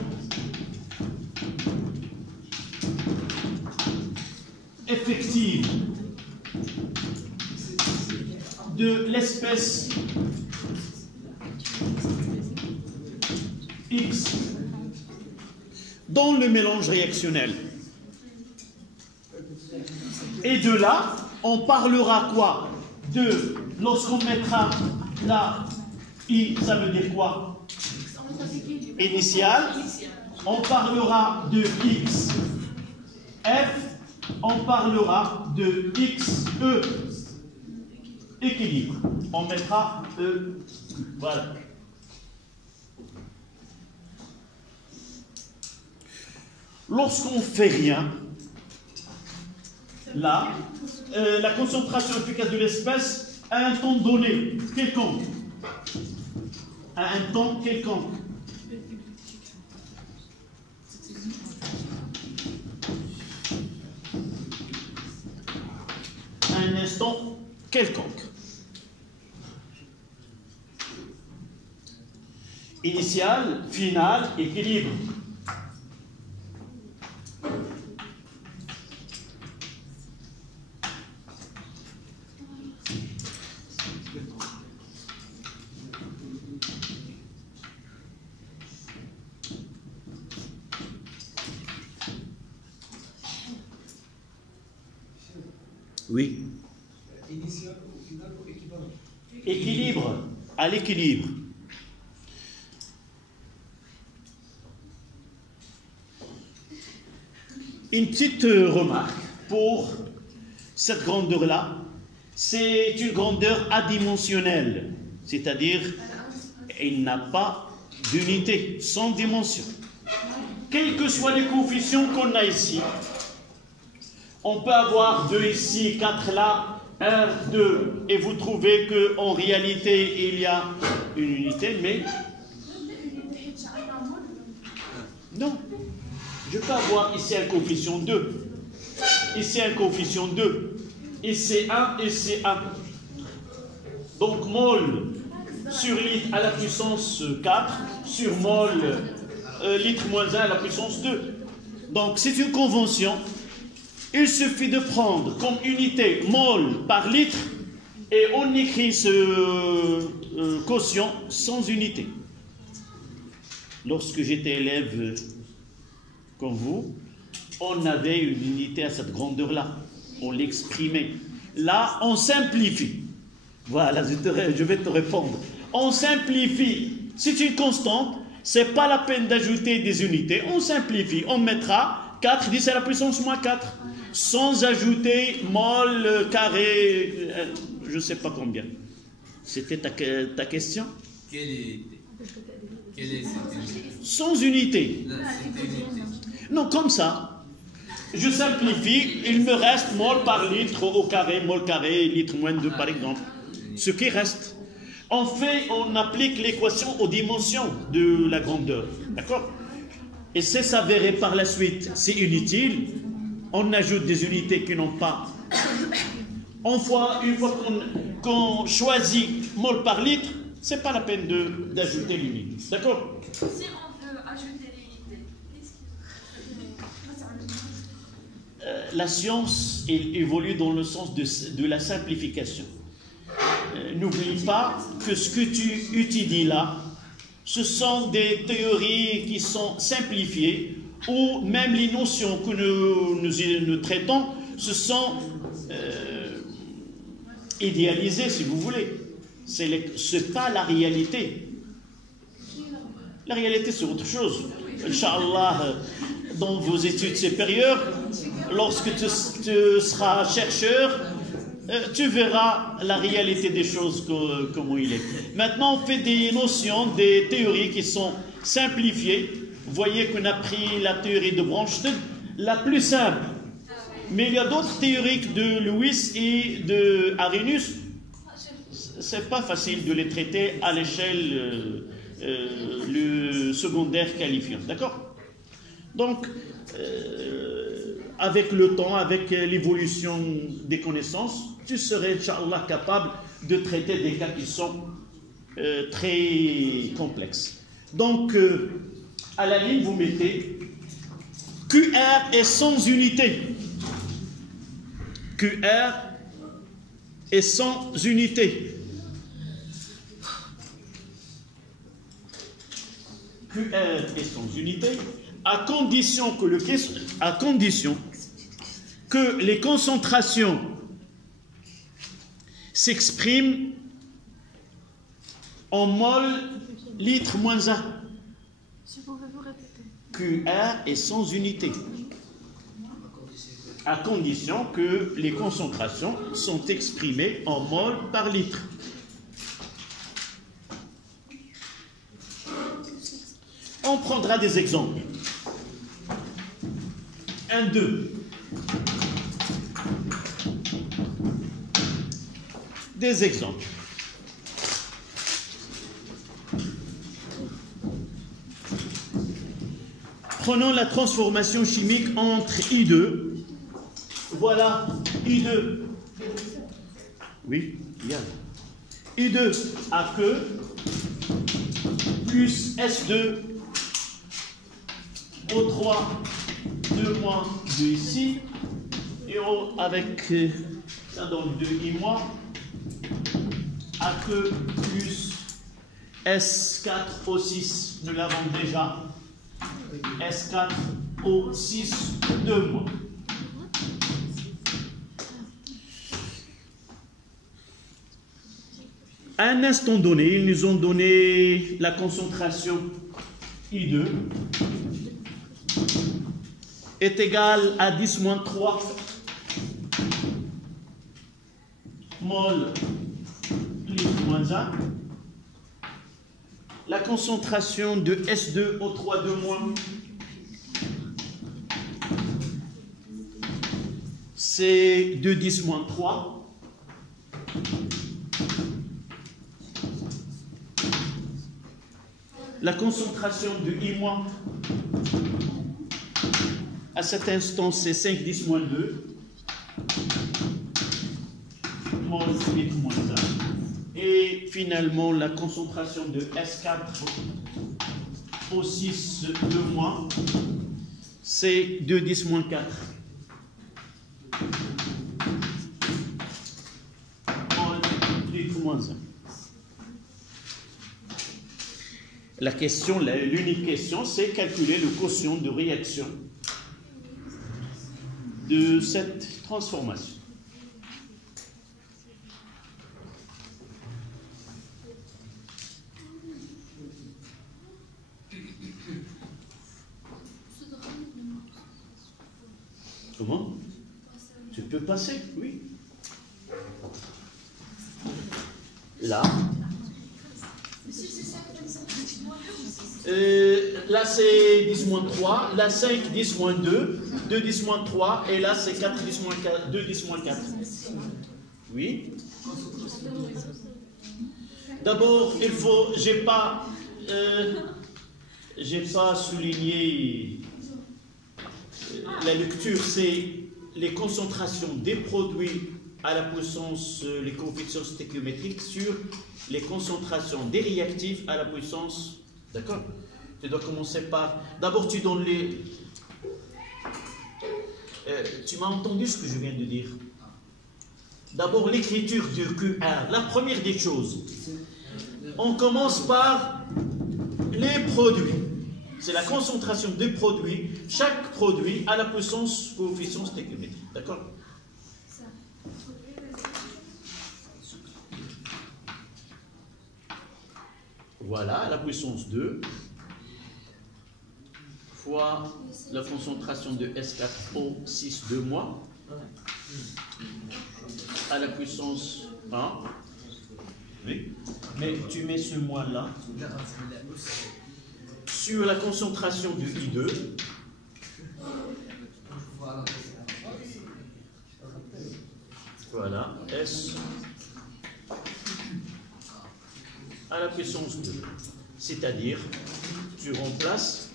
effective de l'espèce X dans le mélange réactionnel. Et de là, on parlera quoi? Lorsqu'on mettra la I, ça veut dire quoi? Initial, on parlera de X, F, on parlera de X, E, équilibre. On mettra E, voilà. Lorsqu'on fait rien, là, la concentration efficace de l'espèce à un temps donné, quelconque. À un temps quelconque. À un instant quelconque. Initial, final, équilibre. Oui. Initial, au final, ou équivalent? Équilibre, à l'équilibre. Une petite remarque pour cette grandeur-là, c'est une grandeur adimensionnelle, c'est-à-dire il n'a pas d'unité, sans dimension. Quels que soient les coefficients qu'on a ici, on peut avoir 2 ici, 4 là, 1, 2, et vous trouvez qu'en réalité il y a une unité, mais non. Je peux avoir ici un coefficient 2, ici un coefficient 2, ici 1, ici 1. Donc mol sur litre à la puissance 4, sur mol litre moins 1 à la puissance 2. Donc c'est une convention. Il suffit de prendre comme unité mol par litre et on écrit ce quotient sans unité. Lorsque j'étais élève comme vous, on avait une unité à cette grandeur-là. On l'exprimait. Là, on simplifie. Voilà, je vais te répondre. On simplifie. C'est une constante. Ce n'est pas la peine d'ajouter des unités. On simplifie. On mettra 4, 10 à la puissance moins 4. Sans ajouter mol, carré, je ne sais pas combien. C'était ta question? Quelle est cette unité? Sans unité. Là, c'était unité. Non, comme ça. Je simplifie, il me reste mol par litre au carré, mol carré, litre moins 2 par exemple. Ce qui reste. En fait, on applique l'équation aux dimensions de la grandeur. D'accord? Et c'est s'avérer par la suite, c'est inutile. On ajoute des unités qui n'ont pas. Une fois qu'on choisit mol par litre, c'est pas la peine d'ajouter l'unité. D'accord? Si on veut ajouter l'unité, la science évolue dans le sens de la simplification. N'oublie pas que ce que tu étudies là, ce sont des théories qui sont simplifiées, ou même les notions que nous traitons, ce sont idéalisées, si vous voulez. Ce n'est pas la réalité. La réalité, c'est autre chose. Inch'Allah, dans vos études supérieures, lorsque tu seras chercheur, tu verras la réalité des choses comment il est. Maintenant, on fait des notions, des théories qui sont simplifiées. Vous voyez qu'on a pris la théorie de Bronsted, la plus simple. Mais il y a d'autres théories de Lewis et de Arrhenius. C'est pas facile de les traiter à l'échelle le secondaire qualifiant. D'accord? Donc, avec le temps, avec l'évolution des connaissances, tu serais, Inch'Allah, capable de traiter des cas qui sont très complexes. Donc, à la ligne, vous mettez QR est sans unité. QR est sans unité. QR est sans unité à condition que les concentrations s'expriment en mol litre moins 1. Si vous pouvez vous répéter. QR est sans unité. À condition que les concentrations sont exprimées en mol par litre. On prendra des exemples. 1, 2. Des exemples. Prenons la transformation chimique entre I2. Voilà, I2. Oui, bien. I2 à que plus S2 O3 2 moins 2 ici et avec ça donne 2 I moins à que plus S4 O6 nous l'avons déjà S4 O6 2 moins. À un instant donné, ils nous ont donné la concentration I2 est égale à 10 moins 3 mol plus moins 1. La concentration de S2 O3 2-, c'est 2,10 moins 3. La concentration de I-, à cet instant, c'est 5,10 moins 2. Mol 8 moins 1. Et finalement, la concentration de S4 O6 2-, c'est 2,10 moins 4. Mol 8 moins 1. La question, l'unique question, c'est calculer le quotient de réaction de cette transformation. Comment? Tu peux passer, oui. Là. Là c'est 10 moins 3, là 5, 10 moins 2, 2, 10 moins 3, et là c'est 4, 10 moins 4, 2, 10 moins 4. Oui. D'abord, il faut, j'ai pas souligné la lecture, c'est les concentrations des produits à la puissance, les coefficients stéchiométriques sur les concentrations des réactifs à la puissance. D'accord? Tu dois commencer par... D'abord, tu donnes les... tu m'as entendu ce que je viens de dire? D'abord, l'écriture du QR. La première des choses, on commence par les produits. C'est la concentration des produits. Chaque produit à la puissance coefficient stéchiométrique. D'accord? Voilà, la puissance 2 fois la concentration de S4O6 2- à la puissance 1. Oui. Mais tu mets ce moins là sur la concentration de I2. Voilà, S à la puissance 2. C'est-à-dire, tu remplaces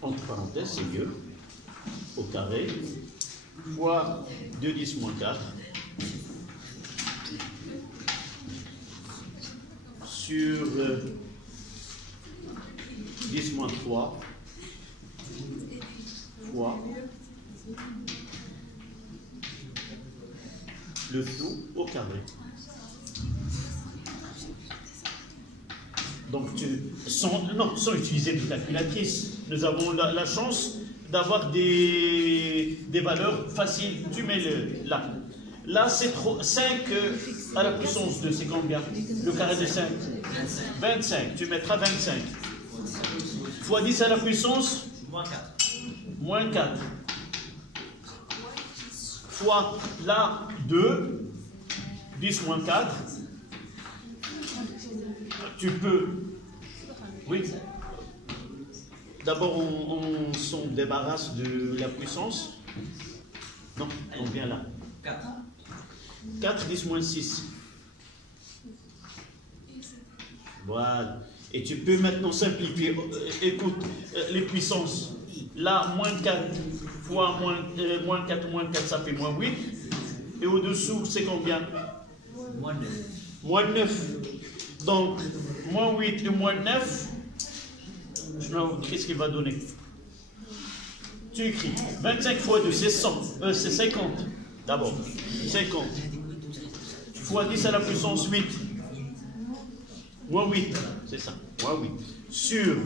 entre parenthèses, c'est mieux, au carré, fois 2,10 moins 4 sur 10 moins 3 fois le tout au carré. Donc, sans utiliser une calculatrice, nous avons la chance d'avoir des valeurs faciles. Tu mets là. Là, c'est 5 à la puissance 2, c'est combien? Le carré de 5? 25. Tu mettras 25. Fois 10 à la puissance? Moins 4. Fois là, 2. 10 moins 4. Tu peux... Oui. D'abord, on s'en débarrasse de la puissance. Non, on vient là. 4. 4, 10 moins 6. Voilà. Et tu peux maintenant simplifier. Écoute, les puissances. Là, moins 4 fois moins 4, ça fait moins 8. Et au-dessous, c'est combien? Moins 9. Moins 9. Donc, moins 8 et moins 9, qu'est-ce qu'il va donner? Tu écris 25 fois 2, c'est 100. C'est 50. D'abord, 50. Fois 10 à la puissance 8. Moins 8, c'est ça. Moins 8. Sur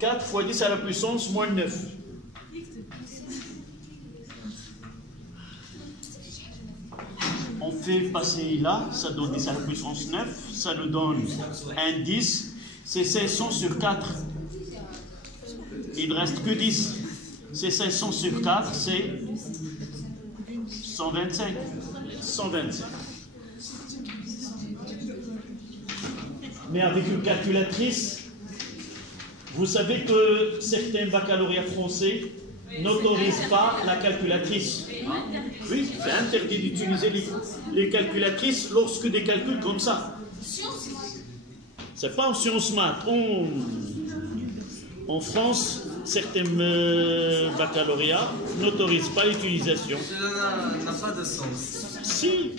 4 fois 10 à la puissance moins 9. fait passer là, ça donne 10 à la puissance 9, ça nous donne un 10, c'est 500 sur 4. Il ne reste que 10. C'est 500 sur 4, c'est 125. 125. Mais avec une calculatrice, vous savez que certains baccalauréats français n'autorisent pas la calculatrice. Oui, c'est interdit d'utiliser les calculatrices lorsque des calculs comme ça. C'est pas en sciences maths. En France, certains baccalauréats n'autorisent pas l'utilisation. Cela n'a pas de sens. Si.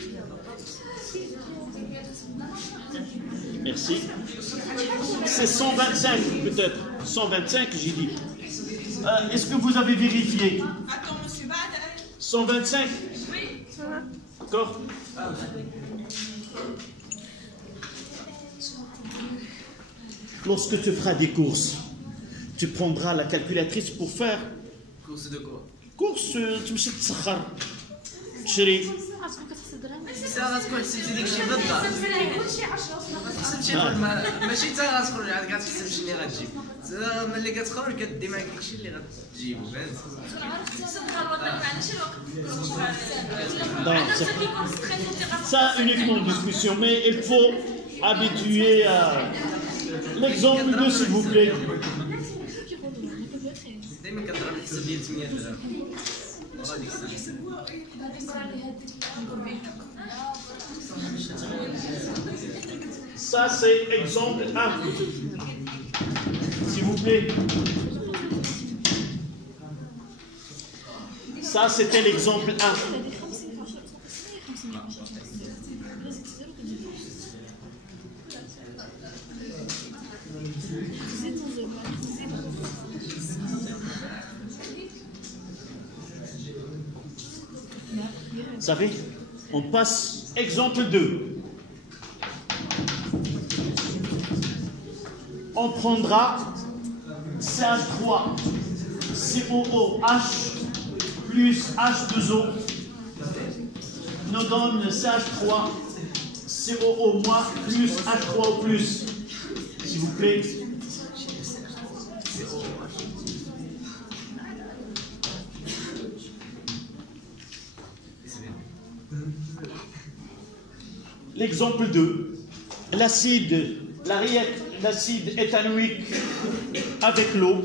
Merci. C'est 125 peut-être. 125, j'ai dit. Est-ce que vous avez vérifié? Attends, monsieur Bad. 125? Oui. D'accord. Lorsque tu feras des courses, tu prendras la calculatrice pour faire Course de quoi? courses. تمشي تسخر تشري. ساعة غتكون حسبتي داكشي بالضبط. كلشي 10. حسبتي ماشي حتى غتخرج عاد كتحسب شنو اللي غتجيب. ملي كتخرج كدي معاك داكشي اللي غتجيبو فهمت. Ça uniquement en discussion, mais il faut habituer à l'exemple 2 s'il vous plaît. دايما كنضرب الحساب ديال 8 درهم. ورا ديك الساعة. Ça c'est exemple 1. S'il vous plaît. Ça c'était l'exemple 1. Vous savez, on passe exemple 2. On prendra CH3 COOH plus H2O nous donne CH3 COO- plus H3O plus. S'il vous plaît. L'exemple 2, l'acide éthanoïque avec l'eau.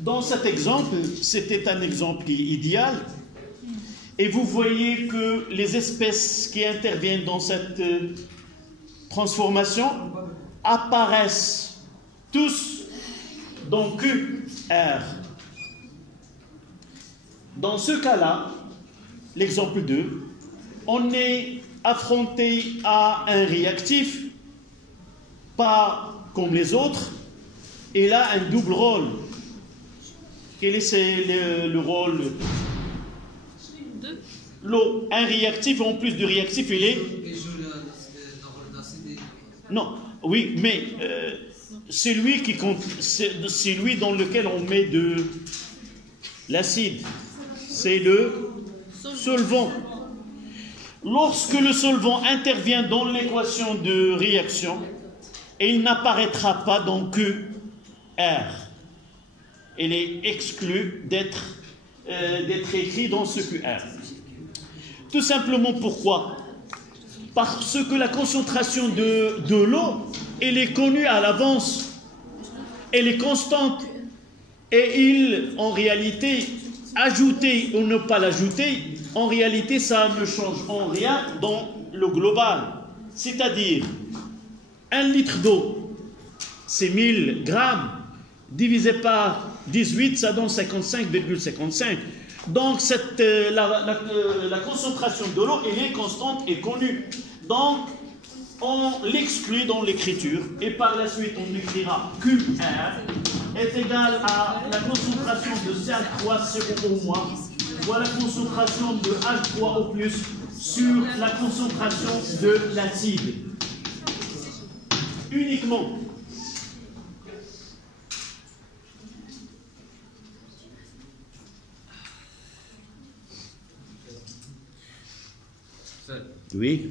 Dans cet exemple, c'était un exemple idéal. Et vous voyez que les espèces qui interviennent dans cette transformation apparaissent tous dans QR. Dans ce cas-là, l'exemple 2, on est affronté à un réactif, pas comme les autres, et là un double rôle. Quel est le rôle? L'eau, un réactif, en plus du réactif, il est... Non, oui, mais c'est lui qui compte, c'est lui dans lequel on met de l'acide. C'est le solvant. Lorsque le solvant intervient dans l'équation de réaction, il n'apparaîtra pas dans QR. Il est exclu d'être écrit dans ce QR. Tout simplement pourquoi? Parce que la concentration de l'eau, elle est connue à l'avance. Elle est constante. Et en réalité, ajouter ou ne pas l'ajouter, en réalité, ça ne change en rien dans le global. C'est-à-dire, 1 litre d'eau, c'est 1000 grammes, divisé par 18, ça donne 55,55. Donc, la concentration de l'eau, elle est constante et connue. Donc, on l'exclut dans l'écriture et par la suite, on écrira QR est égal à la concentration de CH3CO- fois la concentration de H3O+, sur la concentration de l'acide. Uniquement. Oui.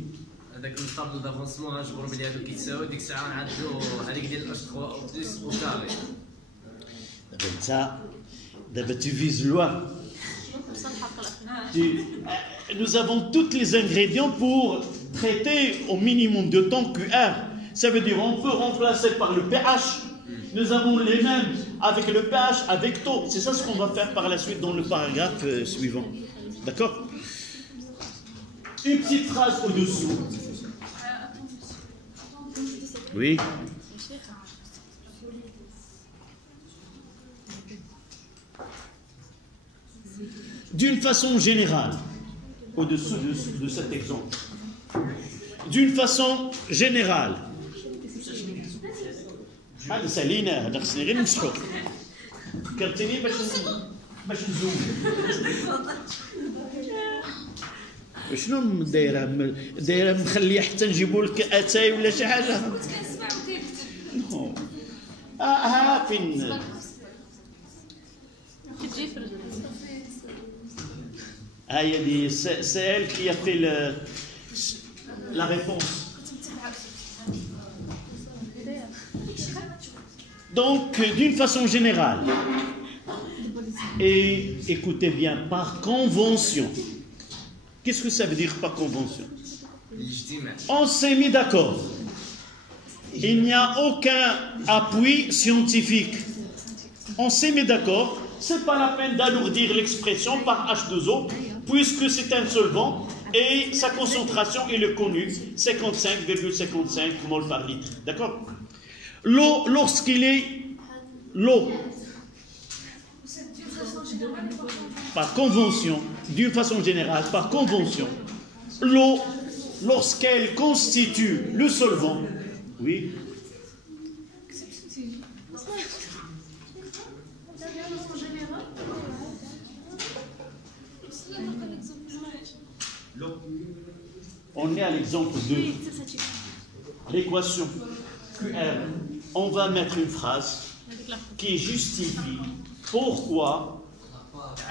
هذاك الطابلو دافونسمون غنجبروا بلي هادو كيتساوي ديك الساعه نعدلو هذيك ديال الاش 3 او بلس او كاري. D'abord, tu vises loin. بصح الحق الاخير. Nous avons tous les ingrédients pour traiter au minimum de temps QR. Ça veut dire on peut remplacer par le pH. Nous avons les mêmes avec le pH, avec taux. C'est ça ce qu'on va faire par la suite dans le paragraphe suivant. D'accord? Une petite phrase au-dessous. Oui. D'une façon générale, au-dessous de cet exemple, d'une façon générale, هذا سالينا هذا خصني غير نمسحو فكرتيني باش نزوم شنو دايره مخليه حتى نجيبوا لك اتاي ولا شي حاجه ها فين كتجي في رجلك. هي دي c'est elle qui a fait la réponse. Donc, d'une façon générale, et écoutez bien, par convention. Qu'est-ce que ça veut dire par convention? On s'est mis d'accord. Il n'y a aucun appui scientifique. On s'est mis d'accord. C'est pas la peine d'alourdir l'expression par H2O, puisque c'est un solvant et sa concentration est le connu, 55,55 mol par litre. D'accord? L'eau, lorsqu'il est l'eau, par convention, d'une façon générale, par convention, l'eau, lorsqu'elle constitue le solvant, oui. On est à l'exemple 2. L'équation QR. On va mettre une phrase qui justifie pourquoi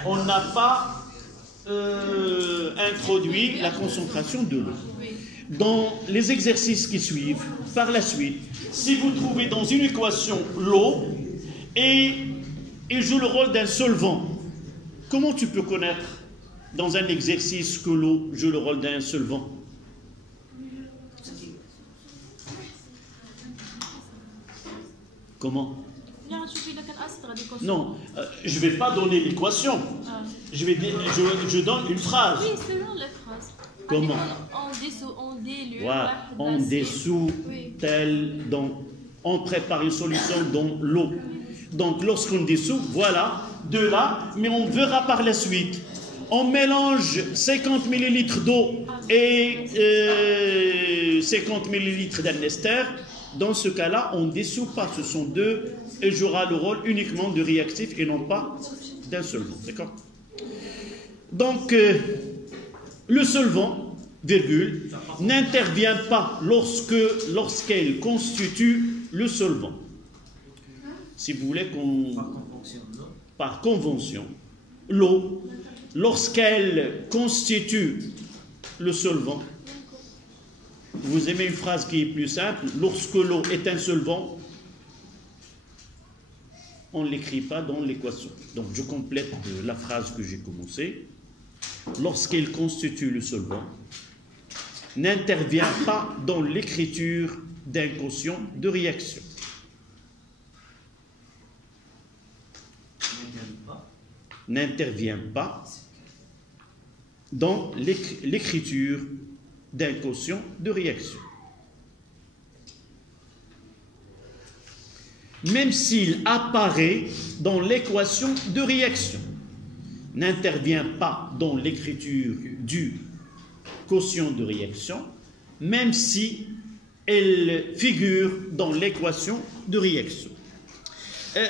on n'a pas introduit la concentration de l'eau. Dans les exercices qui suivent, par la suite, si vous trouvez dans une équation l'eau et il joue le rôle d'un solvant, comment tu peux connaître dans un exercice que l'eau joue le rôle d'un solvant? Comment? Non, je ne vais pas donner l'équation. Je donne une phrase. Oui, selon les phrases. Comment? On dilue. Voilà, on dissout tel, donc on prépare une solution dans l'eau. Donc lorsqu'on dissout, voilà, de là, mais on verra par la suite. On mélange 50 ml d'eau et 50 ml d'un ester. Dans ce cas-là, on ne dissout pas, ce sont deux, et jouera le rôle uniquement de réactif et non pas d'un solvant. D'accord? Donc, le solvant, virgule, n'intervient pas lorsqu'elle constitue le solvant. Si vous voulez qu'on... Par convention, l'eau, lorsqu'elle constitue le solvant, vous aimez une phrase qui est plus simple, lorsque l'eau est un solvant, on ne l'écrit pas dans l'équation. Donc je complète la phrase que j'ai commencée. Lorsqu'elle constitue le solvant, n'intervient pas dans l'écriture d'un quotient de réaction. N'intervient pas dans l'écriture d'un quotient de réaction. Même s'il apparaît dans l'équation de réaction, n'intervient pas dans l'écriture du quotient de réaction, même si elle figure dans l'équation de réaction.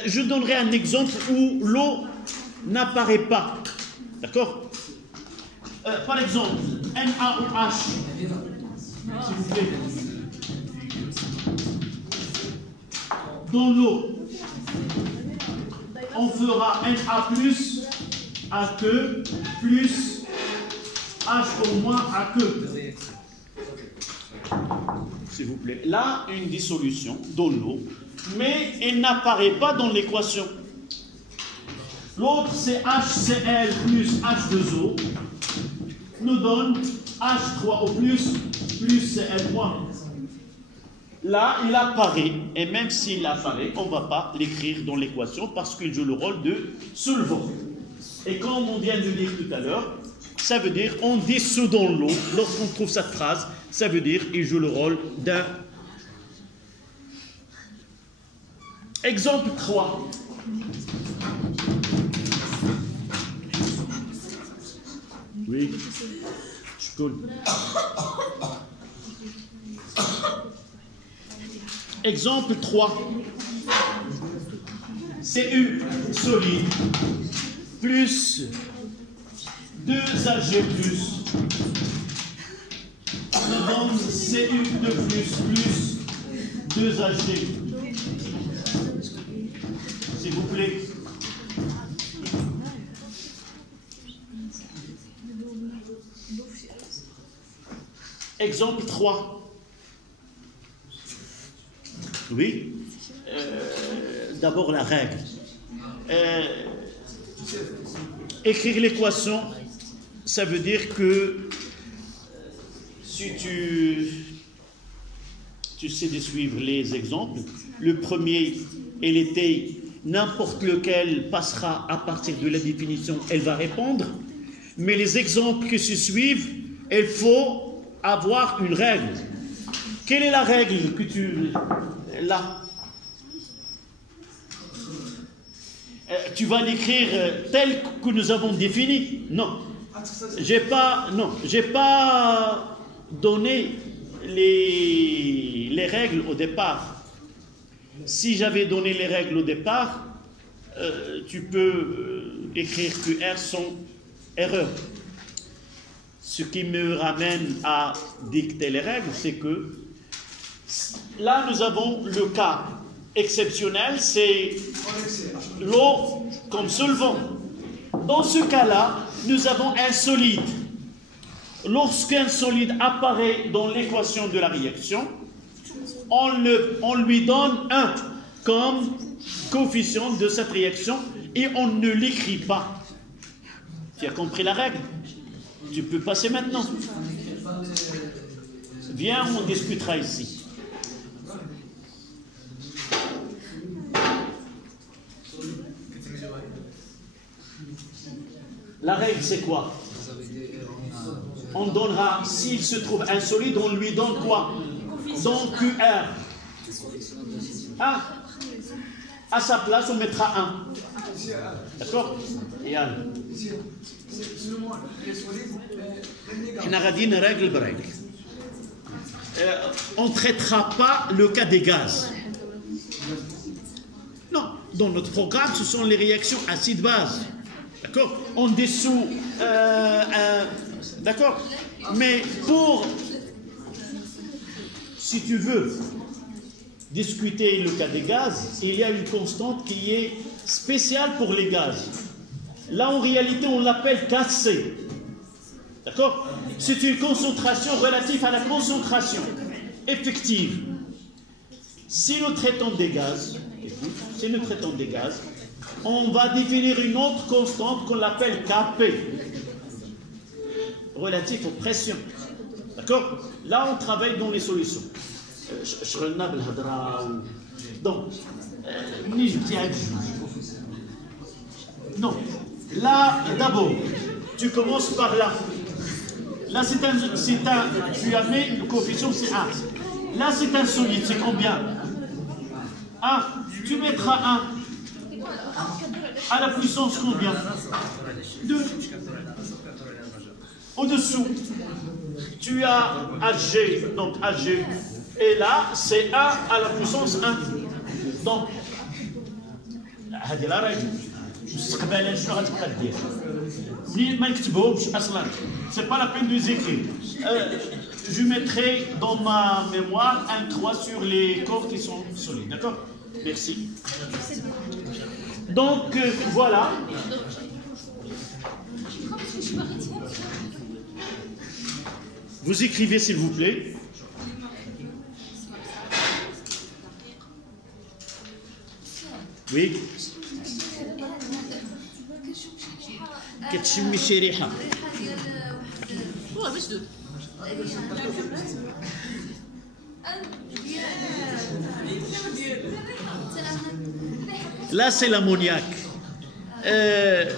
Je donnerai un exemple où l'eau n'apparaît pas. D'accord? Par exemple, NaOH, s'il vous plaît. Dans l'eau, on fera Na plus A que plus H au moins A que. s'il vous plaît. Là, une dissolution dans l'eau, mais elle n'apparaît pas dans l'équation. L'autre, c'est HCl plus H2O, nous donne H3O plus Cl-. Là, il apparaît, et même s'il apparaît, on ne va pas l'écrire dans l'équation parce qu'il joue le rôle de solvant. Et comme on vient de dire tout à l'heure, ça veut dire on dissout dans l'eau. Lorsqu'on trouve cette phrase, ça veut dire il joue le rôle d'un. Exemple 3. Oui, je colle. Exemple 3. Cu solide plus 2Ag plus nous donne Cu de plus 2Ag. S'il vous plaît. Exemple 3. Oui. D'abord la règle. Écrire l'équation, ça veut dire que si tu sais de suivre les exemples, le premier, elle était n'importe lequel passera à partir de la définition, elle va répondre, mais les exemples qui se suivent, il faut avoir une règle. Quelle est la règle que tu... Là, tu vas l'écrire tel que nous avons défini. Non, j'ai pas donné les règles au départ. Si j'avais donné les règles au départ, tu peux écrire QR sans erreur. Ce qui me ramène à dicter les règles, c'est que là, nous avons le cas exceptionnel, c'est l'eau comme solvant. Dans ce cas-là, nous avons un solide. Lorsqu'un solide apparaît dans l'équation de la réaction, on lui donne 1 comme coefficient de cette réaction et on ne l'écrit pas. Tu as compris la règle? Tu peux passer maintenant. Viens, on discutera ici. La règle, c'est quoi? On donnera, s'il se trouve un solide, on lui donne quoi? Donc QR. 1. À sa place, on mettra 1. D'accord? Yann. On ne traitera pas le cas des gaz. Non, dans notre programme, ce sont les réactions acide-base. D'accord? On dissout. D'accord? Mais si tu veux discuter le cas des gaz, il y a une constante qui est spéciale pour les gaz. Là, en réalité, on l'appelle KC. D'accord? C'est une concentration relative à la concentration effective. Si nous traitons des gaz, on va définir une autre constante qu'on appelle Kp, relative aux pressions. D'accord? Là, on travaille dans les solutions. Donc, non. Là, d'abord, tu commences par là. Là, tu as mis le coefficient, c'est 1. Là, c'est un solide, c'est combien? 1. Tu mettras 1. À la puissance combien? 2. Au-dessous, tu as Hg, donc Hg. Et là, c'est 1 à la puissance 1. Donc, c'est pas la peine de les écrire. Je mettrai dans ma mémoire un 3 sur les corps qui sont solides. D'accord? Merci. Donc, voilà. Vous écrivez, s'il vous plaît. Oui. كتشمي شي ريحة. هو مشدود. Là, c'est l'ammoniac. Je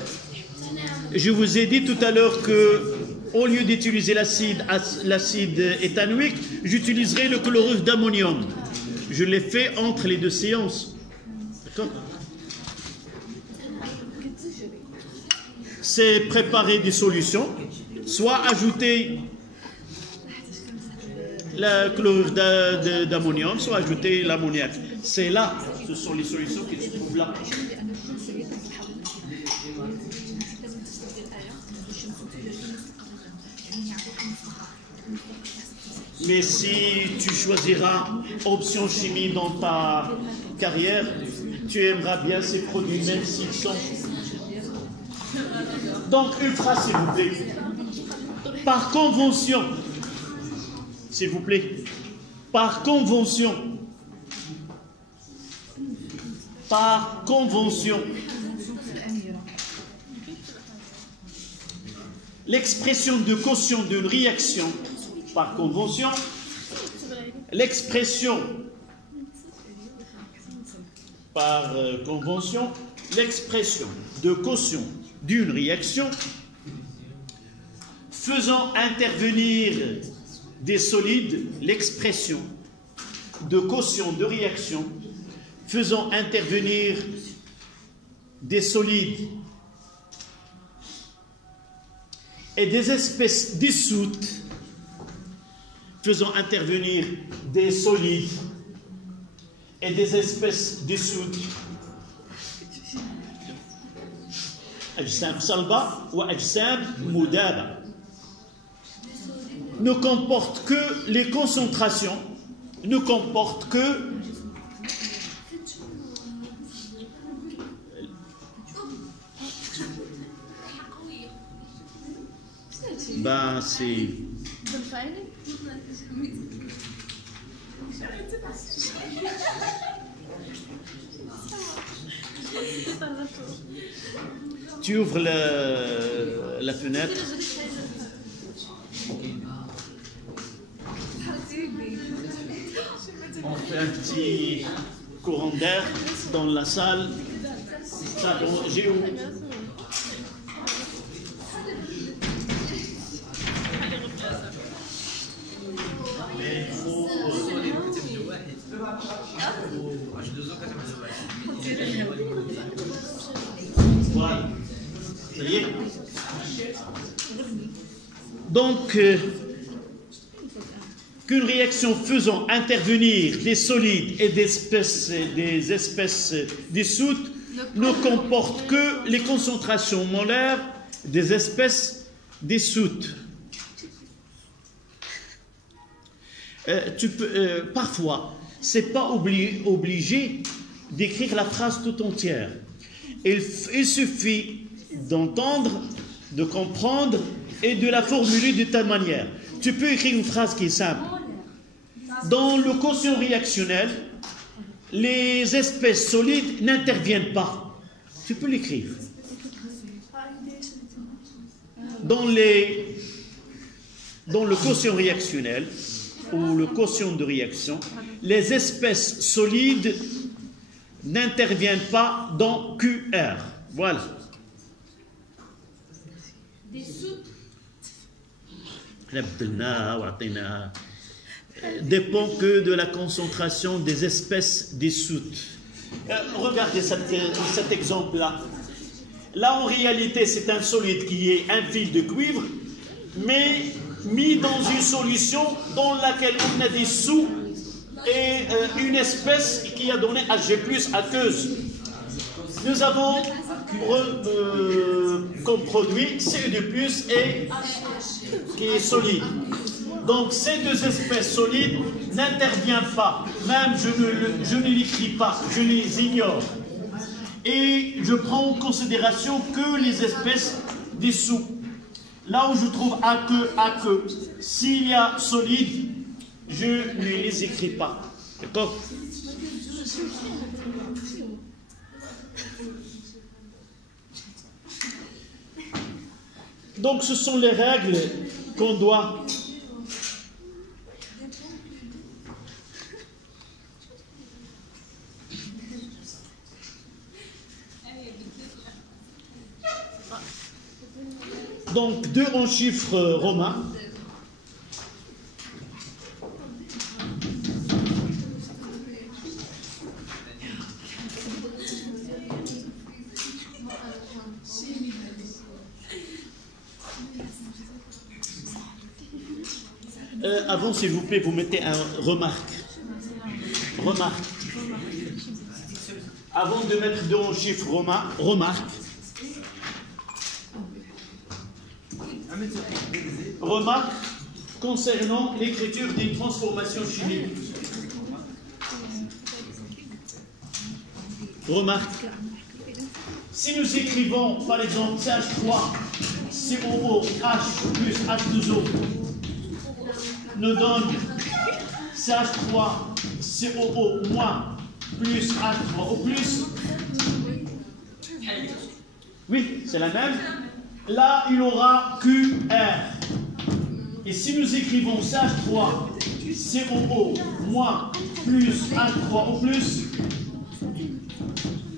vous ai dit tout à l'heure que, au lieu d'utiliser l'acide éthanoïque, j'utiliserai le chlorure d'ammonium. Je l'ai fait entre les deux séances. D'accord? C'est préparer des solutions, soit ajouter le chlorure d'ammonium, soit ajouter l'ammoniac. C'est là, ce sont les solutions qui se trouvent là. Mais si tu choisiras option chimie dans ta carrière, tu aimeras bien ces produits, même s'ils sont... Donc, une phrase, s'il vous plaît. Par convention, s'il vous plaît, par convention, par convention, l'expression de quotient d'une réaction, par convention, l'expression par convention, l'expression de quotient d'une réaction faisant intervenir des solides, l'expression de quotient de réaction faisant intervenir des solides et des espèces dissoutes faisant intervenir des solides et des espèces dissoutes. أجسام صلبة وأجسام مذابة ne comportent que les concentrations, ne comportent que ben c'est tu ouvres la fenêtre. On fait un petit courant d'air dans la salle. Ça, j'ai où? Voilà. Ça y est. Donc, qu'une réaction faisant intervenir des solides et des espèces dissoutes ne comporte que les concentrations molaires des espèces dissoutes. Parfois, ce n'est pas obligé d'écrire la phrase tout entière. Il suffit d'entendre, de comprendre et de la formuler de telle manière. Tu peux écrire une phrase qui est simple. Dans le quotient réactionnel, les espèces solides n'interviennent pas. Tu peux l'écrire. Dans le quotient réactionnel, ou le quotient de réaction, les espèces solides n'interviennent pas dans QR. Voilà. Dépend que de la concentration des espèces dissoutes. Regardez cet exemple-là. Là, en réalité, c'est un solide qui est un fil de cuivre, mais mis dans une solution dans laquelle on a dissous et une espèce qui a donné Hg+ aqueuse. Nous avons comme produit Ce2+ et qui est solide. Donc ces deux espèces solides n'interviennent pas, même je ne l'écris pas, je les ignore. Et je prends en considération que les espèces dissous. Là où je trouve aqueux, s'il y a solide, je ne les écris pas. D'accord? Donc ce sont les règles qu'on doit... Donc 2 en chiffres romains. Avant, s'il vous plaît, vous mettez un remarque. Remarque. Avant de mettre 2 en chiffres romains, remarque. Remarque concernant l'écriture d'une transformation chimique. Remarque. Si nous écrivons, par exemple, CH3, COOH plus H2O, nous donne CH3, COO moins plus H3O plus. Oui, c'est la même. Là, il aura QR. Et si nous écrivons CH3, COO moins plus H3O plus,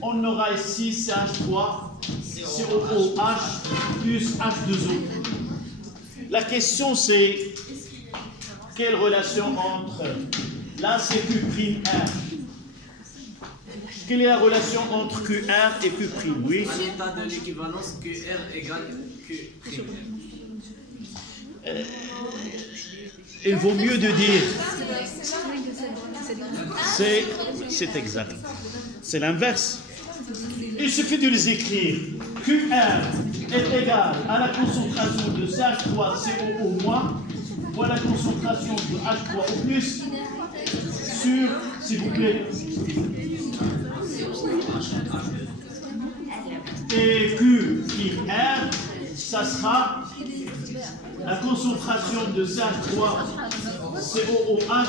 on aura ici CH3, COOH plus H2O. La question c'est quelle relation entre là c'est Q'(R). Quelle est la relation entre QR et Q'? Oui. À l'état de l'équivalence, QR égale Q'. Il vaut mieux de dire c'est exact. C'est l'inverse. Il suffit de les écrire. QR est égal à la concentration de CH3COO moins la concentration de H3O plus sur, s'il vous plaît, et QR, ça sera la concentration de CH3COOH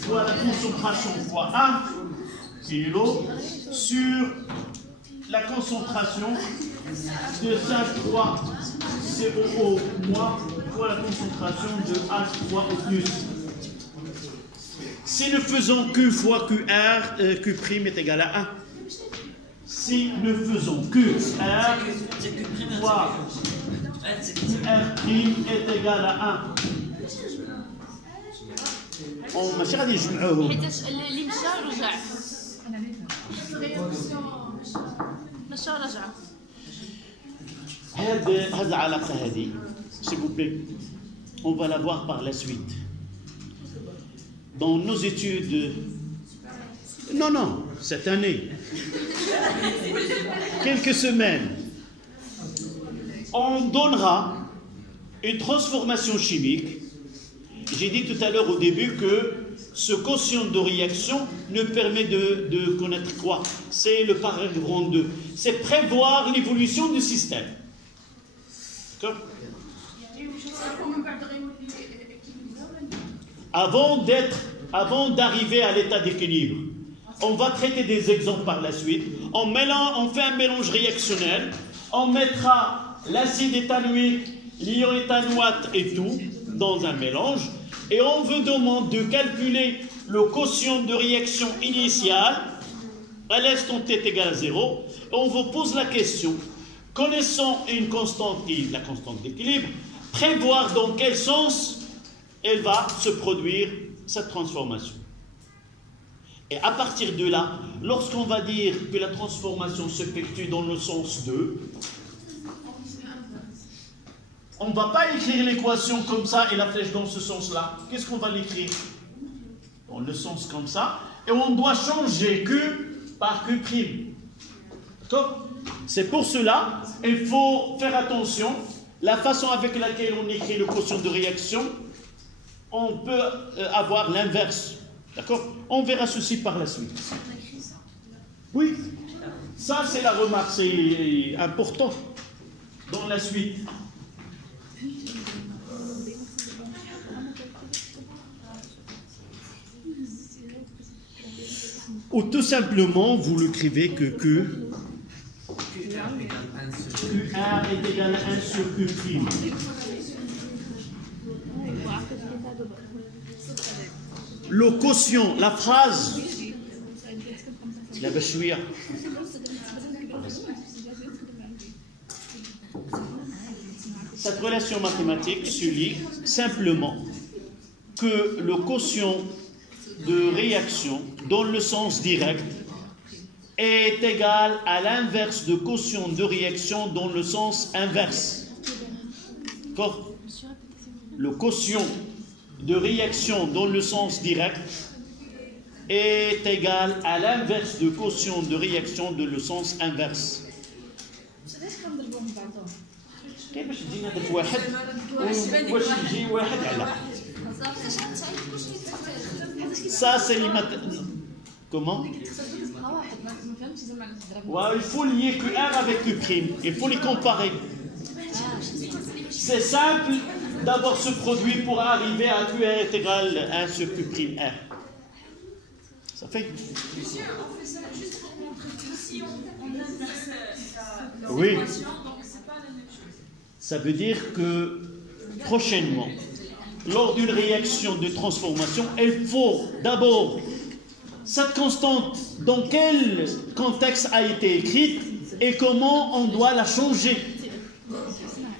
fois la concentration fois 1 kg sur la concentration de CH3COO moins fois la concentration de H3O plus. Si nous faisons Q fois QR, Q' est égal à 1. Si nous faisons QR fois R' est égal à 1. ماشي غادي يجمعوهم. حيت اللي مشى رجع. مشى رجع. هذه العلاقة هذه, s'il vous plaît, on va la voir par la suite. Dans nos études, non, cette année, quelques semaines, on donnera une transformation chimique. J'ai dit tout à l'heure au début que ce quotient de réaction nous permet de connaître quoi? C'est le paragraphe 2. C'est prévoir l'évolution du système. D'accord? Avant d'arriver à l'état d'équilibre, on va traiter des exemples par la suite. On fait un mélange réactionnel. On mettra l'acide éthanoïque, l'ion éthanoate et tout dans un mélange. Et on vous demande de calculer le quotient de réaction initiale à l'instant t est égal à 0. Et on vous pose la question, connaissant une constante qui est la constante d'équilibre, prévoir dans quel sens elle va se produire cette transformation. Et à partir de là, lorsqu'on va dire que la transformation s'effectue dans le sens 2, on ne va pas écrire l'équation comme ça et la flèche dans ce sens-là. Qu'est-ce qu'on va l'écrire? Dans le sens comme ça. Et on doit changer Q par Q'. D'accord? C'est pour cela, il faut faire attention. La façon avec laquelle on écrit le quotient de réaction, on peut avoir l'inverse. D'accord? On verra ceci par la suite. Oui, ça c'est la remarque, c'est important dans la suite. Ou tout simplement, vous l'écrivez que Q. QR égale 1 seul. Q1 est égal à 1 sur Q'. Le quotient, la phrase, la bachouia. Cette relation mathématique se lit simplement que le quotient de réaction dans le sens direct est égal à l'inverse de quotient de réaction dans le sens inverse. D'accord? Le quotient de réaction dans le sens direct est égal à l'inverse de quotient de réaction dans le sens inverse. كيفاش تجينا هذاك واحد واش يجي واحد على ça c'est les comment ouais, il faut lier Q1 avec Q', il faut les comparer. C'est simple d'avoir ce produit pour arriver à Q1 est égal à 1 sur Q'1. Ça fait Monsieur, on fait ça juste pour montrer que si on inverse la oui. équation, donc c'est pas la même chose. Ça veut dire que prochainement, lors d'une réaction de transformation, il faut d'abord cette constante dans quel contexte a été écrite et comment on doit la changer.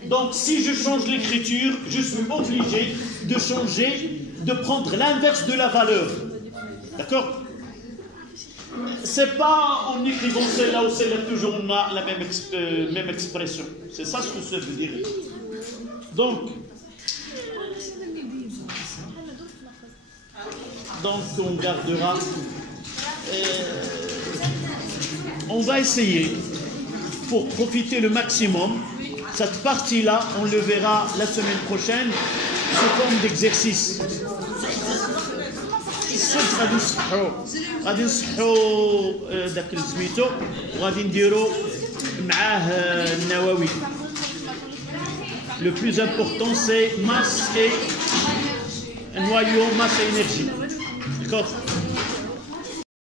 Donc si je change l'écriture, je suis obligé de changer, de prendre l'inverse de la valeur. D'accord? C'est pas en écrivant celle-là ou celle-là toujours on a la même expression. C'est ça ce que ça veut dire. Donc on gardera. On va essayer, pour profiter le maximum, cette partie-là, on le verra la semaine prochaine sous forme d'exercice. غادي نصحوا ذاك الزميتو وغادي نديروا معاه النووي. Le plus important c'est masse et noyau, masse et énergie. D'accord?